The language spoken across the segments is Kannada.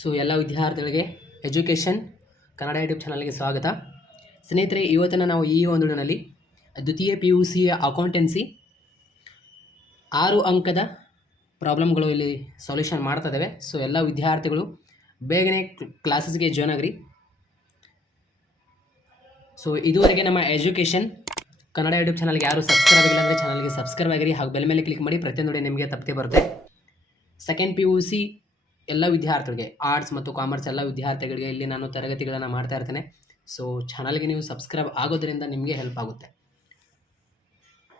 ಸೊ ಎಲ್ಲ ವಿದ್ಯಾರ್ಥಿಗಳಿಗೆ ಎಜುಕೇಷನ್ ಕನ್ನಡ ಯೂಟ್ಯೂಬ್ ಚಾನಲ್ಗೆ ಸ್ವಾಗತ. ಸ್ನೇಹಿತರೆ, ಇವತ್ತಿನ ನಾವು ಈ ಒಂದು ವಿಡಿಯೋನಲ್ಲಿ ದ್ವಿತೀಯ PUC ಅಕೌಂಟೆನ್ಸಿ 6 ಅಂಕದ ಪ್ರಾಬ್ಲಮ್ಗಳು ಇಲ್ಲಿ ಸಾಲ್ಯೂಷನ್ ಮಾಡ್ತಾ ಇದ್ದೇವೆ. ಸೊ ಎಲ್ಲ ವಿದ್ಯಾರ್ಥಿಗಳು ಬೇಗನೆ ಕ್ಲಾಸಸ್ಗೆ ಜಾಯ್ನ್ ಆಗಿರಿ. ಸೊ ಇದುವರೆಗೆ ನಮ್ಮ ಎಜುಕೇಷನ್ ಕನ್ನಡ ಯೂಟ್ಯೂಬ್ ಚಾನಲ್ಗೆ ಯಾರು ಸಬ್ಸ್ಕ್ರೈಬ್ ಆಗಿಲ್ಲ ಅಂದರೆ ಚಾನಲ್ಗೆ ಸಬ್ಸ್ಕ್ರೈಬ್ ಆಗಿರಿ ಹಾಗೂ ಬೆಲ್ ಮೇಲೆ ಕ್ಲಿಕ್ ಮಾಡಿ. ಪ್ರತಿಯೊಂದು ವಿಡಿಯೋ ನಿಮಗೆ ತಪ್ಪದೆ ಬರುತ್ತೆ. ಸೆಕೆಂಡ್ PUC ಎಲ್ಲ ವಿದ್ಯಾರ್ಥಿಗಳಿಗೆ, ಆರ್ಟ್ಸ್ ಮತ್ತು ಕಾಮರ್ಸ್ ಎಲ್ಲ ವಿದ್ಯಾರ್ಥಿಗಳಿಗೆ ಇಲ್ಲಿ ನಾನು ತರಗತಿಗಳನ್ನು ಮಾಡ್ತಾ ಇರ್ತೇನೆ. ಸೊ ಚಾನಲ್ಗೆ ನೀವು ಸಬ್ಸ್ಕ್ರೈಬ್ ಆಗೋದ್ರಿಂದ ನಿಮಗೆ ಹೆಲ್ಪ್ ಆಗುತ್ತೆ.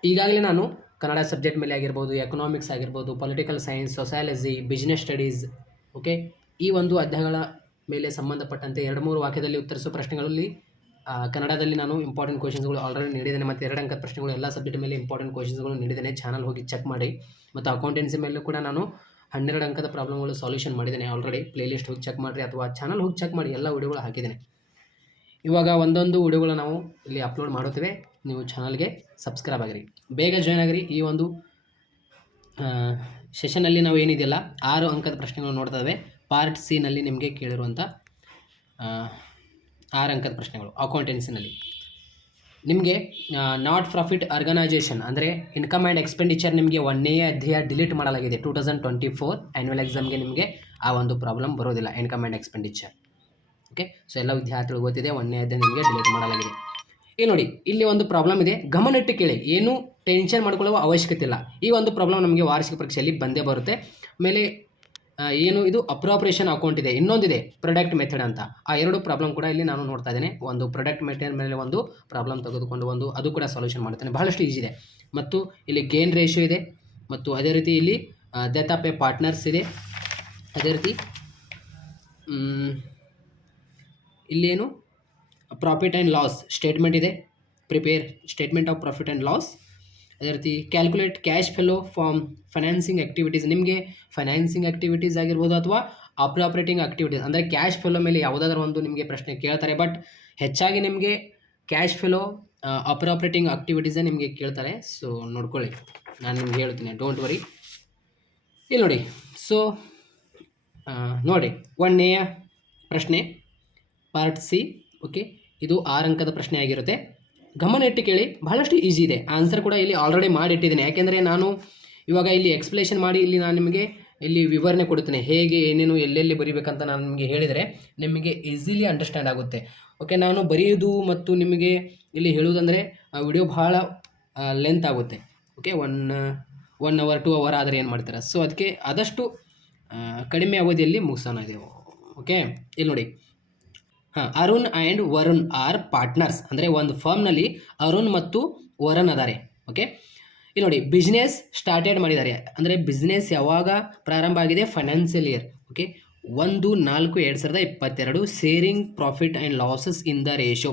ಈಗಾಗಲೇ ನಾನು ಕನ್ನಡ ಸಬ್ಜೆಕ್ಟ್ ಮೇಲೆ ಆಗಿರ್ಬೋದು, ಎಕನಾಮಿಕ್ಸ್ ಆಗಿರ್ಬೋದು, political science, sociology, business studies, okay, ಈ ಒಂದು ಅಧ್ಯಾಯಗಳ ಮೇಲೆ ಸಂಬಂಧಪಟ್ಟಂತೆ 2-3 ವಾಕ್ಯದಲ್ಲಿ ಉತ್ತರಿಸುವ ಪ್ರಶ್ನೆಗಳಲ್ಲಿ ಕನ್ನಡದಲ್ಲಿ ನಾನು ಇಂಪಾರ್ಟೆಂಟ್ ಕ್ವಶನ್ಸ್ಗಳು ಆಲ್ರೆಡಿ ನೀಡಿದ್ದೇನೆ. ಮತ್ತು 2 ಅಂಕದ ಪ್ರಶ್ನೆಗಳು ಎಲ್ಲ ಸಬ್ಜೆಕ್ಟ್ ಮೇಲೆ ಇಂಪಾರ್ಟೆಂಟ್ ಕ್ವಶನ್ಸ್ಗಳು ನೀಡಿದ್ದೇನೆ. ಚಾನಲ್ ಹೋಗಿ ಚೆಕ್ ಮಾಡಿ. ಮತ್ತು ಅಕೌಂಟೆನ್ಸಿ ಮೇಲೂ ಕೂಡ ನಾನು 12 ಅಂಕದ ಪ್ರಾಬ್ಲಮ್ಗಳು ಸಾಲ್ಯೂಷನ್ ಮಾಡಿದ್ದೇನೆ ಆಲ್ರೆಡಿ. ಪ್ಲೇಲಿಸ್ಟ್ ಹೋಗಿ ಚೆಕ್ ಮಾಡಿರಿ ಅಥವಾ ಚಾನಲ್ ಹೋಗಿ ಚೆಕ್ ಮಾಡಿ, ಎಲ್ಲ ವಿಡಿಯೋಗಳು ಹಾಕಿದ್ದೇನೆ. ಇವಾಗ ಒಂದೊಂದು ವಿಡಿಯೋಗಳು ನಾವು ಇಲ್ಲಿ ಅಪ್ಲೋಡ್ ಮಾಡುತ್ತೇವೆ. ನೀವು ಚಾನಲ್ಗೆ ಸಬ್ಸ್ಕ್ರೈಬ್ ಆಗಿರಿ, ಬೇಗ ಜಾಯ್ನ್ ಆಗಿರಿ. ಈ ಒಂದು ಸೆಷನಲ್ಲಿ ನಾವು ಏನಿದೆಯಲ್ಲ 6 ಅಂಕದ ಪ್ರಶ್ನೆಗಳು ನೋಡ್ತಾ ಇದ್ದೇವೆ. ಪಾರ್ಟ್ C ನಲ್ಲಿ ನಿಮಗೆ ಕೇಳಿರುವಂಥ 6 ಅಂಕದ ಪ್ರಶ್ನೆಗಳು ಅಕೌಂಟೆನ್ಸಿನಲ್ಲಿ. ನಿಮಗೆ ನಾಟ್ ಪ್ರಾಫಿಟ್ ಆರ್ಗನೈಜೇಷನ್ ಅಂದರೆ ಇನ್ಕಮ್ ಆ್ಯಂಡ್ ಎಕ್ಸ್ಪೆಂಡಿಚರ್ ನಿಮಗೆ 1ನೇ ಅಧ್ಯಾಯ ಡಿಲೀಟ್ ಮಾಡಲಾಗಿದೆ. 2024 ಆ್ಯನ್ಯುವಲ್ ಎಕ್ಸಾಮ್ಗೆ ನಿಮಗೆ ಆ ಒಂದು ಪ್ರಾಬ್ಲಮ್ ಬರೋದಿಲ್ಲ, income and expenditure. Okay, so ಎಲ್ಲ ವಿದ್ಯಾರ್ಥಿಗಳು ಗೊತ್ತಿದೆ, 1ನೇ ಅಧ್ಯಾಯ ನಿಮಗೆ ಡಿಲೀಟ್ ಮಾಡಲಾಗಿದೆ. ಈಗ ನೋಡಿ, ಇಲ್ಲಿ ಒಂದು ಪ್ರಾಬ್ಲಮ್ ಇದೆ, ಗಮನಿಟ್ಟು ಕೇಳಿ, ಏನು ಟೆನ್ಷನ್ ಮಾಡ್ಕೊಳ್ಳುವ ಅವಶ್ಯಕತೆ ಇಲ್ಲ. ಈ ಒಂದು ಪ್ರಾಬ್ಲಮ್ ನಮಗೆ ವಾರ್ಷಿಕ ಪರೀಕ್ಷೆಯಲ್ಲಿ ಬಂದೇ ಬರುತ್ತೆ. ಆಮೇಲೆ ಏನು ಇದು ಅಪ್ರಾಪ್ರಿಯೇಷನ್ ಅಕೌಂಟ್ ಇದೆ, ಇನ್ನೊಂದಿದೆ ಪ್ರಾಡಕ್ಟ್ ಮೆಥಡ್ ಅಂತ. ಆ 2 ಪ್ರಾಬ್ಲಮ್ ಕೂಡ ಇಲ್ಲಿ ನಾನು ನೋಡ್ತಾ ಇದ್ದೇನೆ. ಒಂದು ಪ್ರಾಡಕ್ಟ್ ಮೆಥಡ್ ಮೇಲೆ ಒಂದು ಪ್ರಾಬ್ಲಮ್ ತೆಗೆದುಕೊಂಡು ಅದು ಕೂಡ ಸಾಲ್ಯೂಷನ್ ಮಾಡ್ತೇನೆ. ಬಹಳಷ್ಟು ಈಸಿ ಇದೆ. ಮತ್ತು ಇಲ್ಲಿ ಗೇನ್ ರೇಷಿಯೋ ಇದೆ, ಮತ್ತು ಅದೇ ರೀತಿ ಇಲ್ಲಿ ಡೆತ್ ಆಫ್ ಎ ಪಾರ್ಟ್ನರ್ಸ್ ಇದೆ. ಅದೇ ರೀತಿ ಇಲ್ಲಿ ಏನು ಪ್ರಾಫಿಟ್ ಆ್ಯಂಡ್ ಲಾಸ್ ಸ್ಟೇಟ್ಮೆಂಟ್ ಇದೆ, prepare statement of profit and loss. ಅದೇ ರೀತಿ calculate cash flow from financing activities. ನಿಮಗೆ ಫೈನಾನ್ಸಿಂಗ್ ಆ್ಯಕ್ಟಿವಿಟೀಸ್ ಆಗಿರ್ಬೋದು ಅಥವಾ ಆಪ್ರೇಟಿಂಗ್ ಆ್ಯಕ್ಟಿವಿಟೀಸ್ ಅಂದರೆ ಕ್ಯಾಶ್ ಫ್ಲೋ ಮೇಲೆ ಯಾವುದಾದ್ರೂ ಒಂದು ನಿಮಗೆ ಪ್ರಶ್ನೆ ಕೇಳ್ತಾರೆ. ಬಟ್ ಹೆಚ್ಚಾಗಿ ನಿಮಗೆ ಕ್ಯಾಶ್ ಫ್ಲೋ ಆಪ್ರೇಟಿಂಗ್ ಆ್ಯಕ್ಟಿವಿಟೀಸೇ ನಿಮಗೆ ಕೇಳ್ತಾರೆ. ಸೊ ನೋಡ್ಕೊಳ್ಳಿ, ನಾನು ನಿಮ್ಗೆ ಹೇಳ್ತೀನಿ, ಡೋಂಟ್ ವರಿ. ಇಲ್ಲಿ ನೋಡಿ, ಸೊ ನೋಡಿ 1ನೇಯ ಪ್ರಶ್ನೆ ಪಾರ್ಟ್ C. ಓಕೆ, ಇದು 6 ಅಂಕದ ಪ್ರಶ್ನೆ ಆಗಿರುತ್ತೆ. ಗಮನ ಇಟ್ಟು ಕೇಳಿ, ಬಹಳಷ್ಟು ಈಸಿ ಇದೆ. ಆನ್ಸರ್ ಕೂಡ ಇಲ್ಲಿ ಆಲ್ರೆಡಿ ಮಾಡಿಟ್ಟಿದ್ದೀನಿ. ಯಾಕೆಂದರೆ ನಾನು ಇವಾಗ ಇಲ್ಲಿ ಎಕ್ಸ್ಪ್ಲೇಷನ್ ಮಾಡಿ ಇಲ್ಲಿ ನಾನು ನಿಮಗೆ ಇಲ್ಲಿ ವಿವರಣೆ ಕೊಡುತ್ತೇನೆ, ಹೇಗೆ ಏನೇನು ಎಲ್ಲೆಲ್ಲಿ ಬರೀಬೇಕಂತ ನಾನು ನಿಮಗೆ ಹೇಳಿದರೆ ನಿಮಗೆ ಈಸಿಲಿ ಅಂಡರ್ಸ್ಟ್ಯಾಂಡ್ ಆಗುತ್ತೆ. ಓಕೆ, ನಾನು ಬರೆಯೋದು ಮತ್ತು ನಿಮಗೆ ಇಲ್ಲಿ ಹೇಳುವುದಂದರೆ ವಿಡಿಯೋ ಬಹಳ ಲೆಂತ್ ಆಗುತ್ತೆ. ಓಕೆ, 1 ಅವರ್ 2 ಅವರ್ ಆದರೆ ಏನು ಮಾಡ್ತಾರೆ. ಸೊ ಅದಕ್ಕೆ ಆದಷ್ಟು ಕಡಿಮೆ ಅವಧಿಯಲ್ಲಿ ಮುಗಿಸೋಣ ಇದೆ. ಓಕೆ, ಇಲ್ಲಿ ನೋಡಿ, Arun and Varun R partners. ಅಂದರೆ ಒಂದು ಫರ್ಮ್ನಲ್ಲಿ ಅರುಣ್ ಮತ್ತು ವರುಣ್ ಅದಾರೆ. ಓಕೆ, ಇಲ್ಲಿ ನೋಡಿ, ಬಿಸ್ನೆಸ್ ಸ್ಟಾರ್ಟೆಡ್ ಮಾಡಿದ್ದಾರೆ. ಅಂದರೆ ಬಿಸ್ನೆಸ್ ಯಾವಾಗ ಪ್ರಾರಂಭ ಆಗಿದೆ? Financial year. Okay, 1/4/2022 sharing profit and losses in the ratio.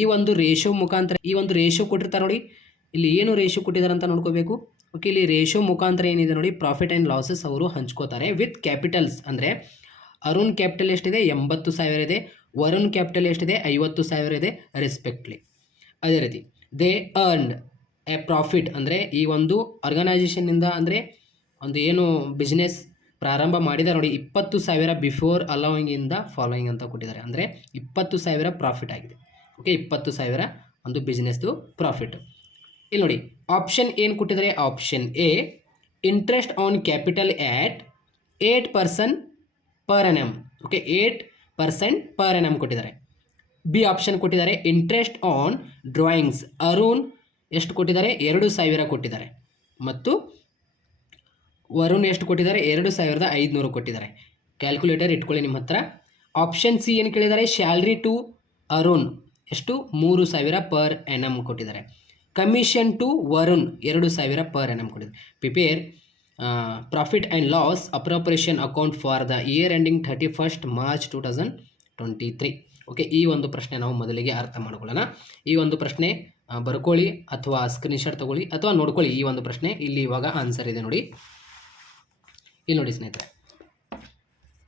ಈ ಒಂದು ರೇಷೋ ಮುಖಾಂತರ, ಈ ಒಂದು ರೇಷೋ ಕೊಟ್ಟಿರ್ತಾರೆ ನೋಡಿ, ಇಲ್ಲಿ ಏನು ರೇಷೋ ಕೊಟ್ಟಿದ್ದಾರೆ ಅಂತ ನೋಡ್ಕೋಬೇಕು. ಓಕೆ, ಇಲ್ಲಿ ರೇಷೋ ಮುಖಾಂತರ ಏನಿದೆ ನೋಡಿ, ಪ್ರಾಫಿಟ್ ಆ್ಯಂಡ್ ಲಾಸಸ್ ಅವರು ಹಂಚ್ಕೋತಾರೆ ವಿತ್ ಕ್ಯಾಪಿಟಲ್ಸ್. ಅಂದರೆ ಅರುಣ್ ಕ್ಯಾಪಿಟಲ್ ಎಷ್ಟಿದೆ? 80,000 ಇದೆ. ವರುಣ್ ಕ್ಯಾಪಿಟಲ್ ಎಷ್ಟಿದೆ? 50,000 ಇದೆ ರೆಸ್ಪೆಕ್ಟ್ಲಿ. ಅದೇ ರೀತಿ ದೇ ಅರ್ನ್ಡ್ ಎ ಪ್ರಾಫಿಟ್. ಅಂದರೆ ಈ ಒಂದು ಆರ್ಗನೈಜೇಷನ್ನಿಂದ, ಅಂದರೆ ಒಂದು ಏನು ಬಿಸ್ನೆಸ್ ಪ್ರಾರಂಭ ಮಾಡಿದ್ದಾರೆ ನೋಡಿ, 20,000 ಬಿಫೋರ್ ಅಲೌಯಿಂಗ್ ಇನ್ ದ ಫಾಲೋಯಿಂಗ್ ಅಂತ ಕೊಟ್ಟಿದ್ದಾರೆ. ಅಂದರೆ 20,000 ಪ್ರಾಫಿಟ್ ಆಗಿದೆ. ಓಕೆ, 20,000 ಒಂದು ಬಿಸ್ನೆಸ್ದು ಪ್ರಾಫಿಟ್. ಇಲ್ಲಿ ನೋಡಿ, ಆಪ್ಷನ್ ಏನು ಕೊಟ್ಟಿದ್ದಾರೆ? Option A interest on capital at 8% per annum. Okay, 8% per annum ಕೊಟ್ಟಿದ್ದಾರೆ. ಬಿ ಆಪ್ಷನ್ ಕೊಟ್ಟಿದ್ದಾರೆ ಇಂಟ್ರೆಸ್ಟ್ ಆನ್ ಡ್ರಾಯಿಂಗ್ಸ್. ಅರುಣ್ ಎಷ್ಟು ಕೊಟ್ಟಿದ್ದಾರೆ? 2,000 ಕೊಟ್ಟಿದ್ದಾರೆ. ಮತ್ತು ವರುಣ್ ಎಷ್ಟು ಕೊಟ್ಟಿದ್ದಾರೆ? 2,500 ಕೊಟ್ಟಿದ್ದಾರೆ. ಕ್ಯಾಲ್ಕುಲೇಟರ್ ಇಟ್ಕೊಳ್ಳಿ ನಿಮ್ಮ ಹತ್ರ. ಆಪ್ಷನ್ ಸಿ ಏನು ಕೇಳಿದ್ದಾರೆ? ಸ್ಯಾಲ್ರಿ ಟು ಅರುಣ್ ಎಷ್ಟು? 3,000 ಪರ್ annum ಕೊಟ್ಟಿದ್ದಾರೆ. Commission to Varun 2,000 per annum ಕೊಟ್ಟಿದ್ದಾರೆ. Prepare profit and loss appropriation account for the year ending 31st March 2023. Okay, ಈ ಒಂದು ಪ್ರಶ್ನೆ ನಾವು ಮೊದಲಿಗೆ ಅರ್ಥ ಮಾಡ್ಕೊಳ್ಳೋಣ. ಈ ಒಂದು ಪ್ರಶ್ನೆ ಬರ್ಕೊಳ್ಳಿ ಅಥವಾ ಸ್ಕ್ರೀನ್ಶಾಟ್ ತಗೊಳ್ಳಿ ಅಥವಾ ನೋಡ್ಕೊಳ್ಳಿ. ಈ ಒಂದು ಪ್ರಶ್ನೆ ಇಲ್ಲಿ ಇವಾಗ ಆನ್ಸರ್ ಇದೆ ನೋಡಿ. ಇಲ್ಲಿ ನೋಡಿ ಸ್ನೇಹಿತರೆ,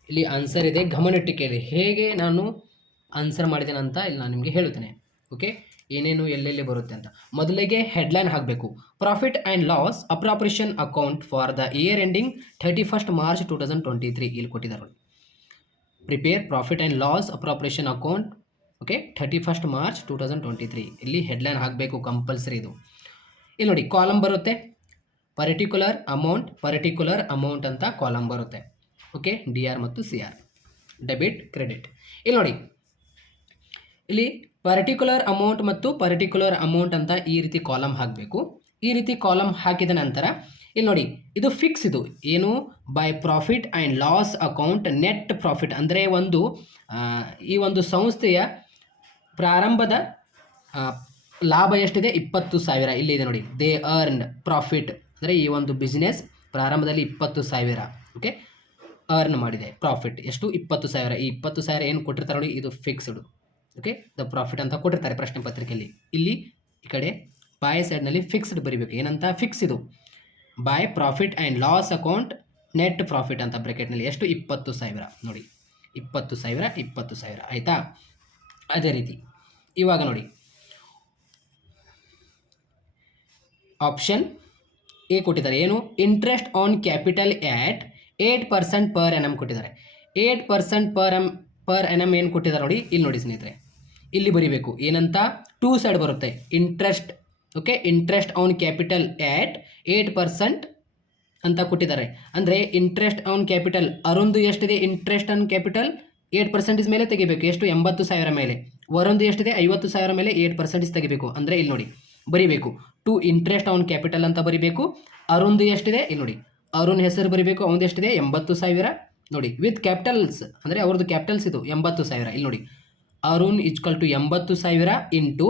ಇಲ್ಲಿ ಆನ್ಸರ್ ಇದೆ. ಗಮನಿಟ್ಟು ಕೇಳಿ ಹೇಗೆ ನಾನು ಆನ್ಸರ್ ಮಾಡಿದ್ದೇನೆ ಅಂತ ಇಲ್ಲಿ ನಾನು ನಿಮಗೆ ಹೇಳ್ತೇನೆ. ಓಕೆ, ಏನೇನು ಎಲ್ಲೆಲ್ಲಿ ಬರುತ್ತೆ ಅಂತ. ಮೊದಲಿಗೆ ಹೆಡ್ಲೈನ್ ಹಾಕಬೇಕು. Profit and loss appropriation account for the year ending 31st March 2023 ಇಲ್ಲಿ ಕೊಟ್ಟಿದ್ದಾರೆ. Prepare profit and loss appropriation account okay 31st March 2023 ಇಲ್ಲಿ ಹೆಡ್ಲೈನ್ ಹಾಕಬೇಕು ಕಂಪಲ್ಸರಿ ಇದು. ಇಲ್ಲಿ ನೋಡಿ ಕಾಲಮ್ ಬರುತ್ತೆ, ಪರ್ಟಿಕ್ಯುಲರ್ ಅಮೌಂಟ್ ಅಂತ ಕಾಲಮ್ ಬರುತ್ತೆ. ಓಕೆ, DR ಮತ್ತು CR, ಡೆಬಿಟ್ ಕ್ರೆಡಿಟ್. ಇಲ್ಲಿ ನೋಡಿ, ಇಲ್ಲಿ ಪರ್ಟಿಕ್ಯುಲರ್ ಅಮೌಂಟ್ ಮತ್ತು ಪರ್ಟಿಕ್ಯುಲರ್ ಅಮೌಂಟ್ ಅಂತ ಈ ರೀತಿ ಕಾಲಮ್ ಹಾಕಬೇಕು. ಈ ರೀತಿ ಕಾಲಮ್ ಹಾಕಿದ ನಂತರ ಇಲ್ಲಿ ನೋಡಿ, ಇದು ಫಿಕ್ಸ್, ಇದು ಏನು by profit and loss account net profit ಅಂದರೆ ಈ ಒಂದು ಸಂಸ್ಥೆಯ ಪ್ರಾರಂಭದ ಲಾಭ ಎಷ್ಟಿದೆ 20,000 ಇಲ್ಲಿದೆ ನೋಡಿ. ದೇ ಅರ್ನ್ಡ್ ಪ್ರಾಫಿಟ್ ಅಂದರೆ ಈ ಒಂದು ಬಿಸ್ನೆಸ್ ಪ್ರಾರಂಭದಲ್ಲಿ 20,000 ಓಕೆ ಅರ್ನ್ ಮಾಡಿದೆ. ಪ್ರಾಫಿಟ್ ಎಷ್ಟು 20,000. ಈ 20,000 ಏನು ಕೊಟ್ಟಿರ್ತಾರೆ ನೋಡಿ, ಇದು ಫಿಕ್ಸ್ಡ್ ಓಕೆ ದ ಪ್ರಾಫಿಟ್ ಅಂತ ಕೊಟ್ಟಿರ್ತಾರೆ ಪ್ರಶ್ನೆ ಪತ್ರಿಕೆಯಲ್ಲಿ. ಇಲ್ಲಿ ಈ ಕಡೆ ಬಾಯ್ ಸೈಡ್ನಲ್ಲಿ ಫಿಕ್ಸ್ಡ್ ಬರಿಬೇಕು. ಏನಂತ ಫಿಕ್ಸ್ ಇದು by profit and loss account net profit ಅಂತ ಬ್ರ್ಯಾಕೆಟ್ನಲ್ಲಿ ಎಷ್ಟು 20,000 ನೋಡಿ, 20,000 ಆಯಿತಾ. ಅದೇ ರೀತಿ ಇವಾಗ ನೋಡಿ, ಆಪ್ಷನ್ ಎ ಕೊಟ್ಟಿದ್ದಾರೆ. ಏನು interest on capital at 8% per annum ಕೊಟ್ಟಿದ್ದಾರೆ. 8% ಪರ್ ಎನಮ್ ಏನು ಕೊಟ್ಟಿದ್ದಾರೆ ನೋಡಿ, ಇಲ್ಲಿ ನೋಡಿ ಸ್ನೇಹಿತರೆ, ಇಲ್ಲಿ ಬರಿಬೇಕು. ಏನಂತ ಟೂ ಸೈಡ್ ಬರುತ್ತೆ interest okay, interest on capital at 8% ಅಂತ ಕೊಟ್ಟಿದ್ದಾರೆ. ಅಂದರೆ ಇಂಟ್ರೆಸ್ಟ್ ಆನ್ ಕ್ಯಾಪಿಟಲ್ ಅರುಂದು ಎಷ್ಟಿದೆ, ಇಂಟ್ರೆಸ್ಟ್ ಆನ್ ಕ್ಯಾಪಿಟಲ್ 8% ಮೇಲೆ ತೆಗಿಬೇಕು. ಎಷ್ಟು 80,000 ಮೇಲೆ. ವರೊಂದು ಎಷ್ಟಿದೆ 50,000 ಮೇಲೆ 8% ತೆಗಿಬೇಕು. ಅಂದರೆ ಇಲ್ಲಿ ನೋಡಿ ಬರಿಬೇಕು ಟು ಇಂಟ್ರೆಸ್ಟ್ ಆನ್ ಕ್ಯಾಪಿಟಲ್ ಅಂತ ಬರಿಬೇಕು. ಅರುಂದು ಎಷ್ಟಿದೆ ಇಲ್ಲಿ ನೋಡಿ, ಅರುಣ್ ಹೆಸರು ಬರಿಬೇಕು. ಅವನದು ಎಷ್ಟಿದೆ 80,000 ನೋಡಿ, ವಿತ್ ಕ್ಯಾಪಿಟಲ್ಸ್ ಅಂದರೆ ಅವ್ರದ್ದು ಕ್ಯಾಪಿಟಲ್ಸ್ ಇದು 80,000. ಇಲ್ಲಿ ನೋಡಿ, ಅರುಣ್ ಇಜ್ಕಲ್ ಟು 80,000 ಇಂಟು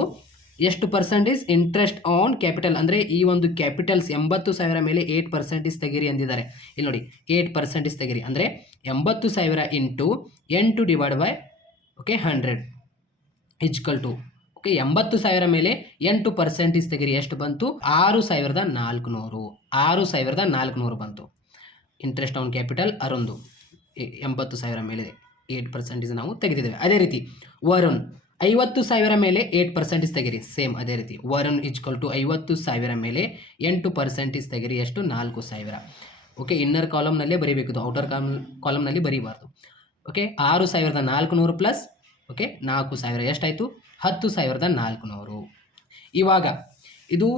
ಎಷ್ಟು ಪರ್ಸೆಂಟೇಜ್ ಇಂಟ್ರೆಸ್ಟ್ ಆನ್ ಕ್ಯಾಪಿಟಲ್ ಅಂದರೆ ಈ ಒಂದು ಕ್ಯಾಪಿಟಲ್ಸ್ 80,000 ಮೇಲೆ 8% ತೆಗಿರಿ ಅಂದಿದ್ದಾರೆ. ಇಲ್ಲಿ ನೋಡಿ 8% ತೆಗಿರಿ ಅಂದರೆ 80,000 into 8 divide by okay 100 equal to okay 80,000 ಮೇಲೆ 8% ತೆಗಿರಿ. ಎಷ್ಟು ಬಂತು 6,400 ಬಂತು. ಇಂಟ್ರೆಸ್ಟ್ ಆನ್ ಕ್ಯಾಪಿಟಲ್ ಅರುಂದು 80,000 ಮೇಲೆ 8% ನಾವು ತೆಗೆದಿದ್ದೇವೆ. ಅದೇ ರೀತಿ ವರುಣ್ 50,000 ಮೇಲೆ 8% ತೆಗಿರಿ. ಸೇಮ್ ಅದೇ ರೀತಿ ವರುಣ್ ಇಜ್ಕಲ್ ಟು 50,000 ಮೇಲೆ 8% ತೆಗಿರಿ. ಎಷ್ಟು 4,000 ಓಕೆ. ಇನ್ನರ್ ಕಾಲಮ್ನಲ್ಲೇ ಬರೀಬೇಕು, ಇದು ಔಟರ್ ಕಾಲಮ್ನಲ್ಲಿ ಬರೀಬಾರ್ದು. ಓಕೆ 6,400 ಪ್ಲಸ್ ಓಕೆ 4,000 ಎಷ್ಟಾಯಿತು 10,400. ಇವಾಗ ಇದು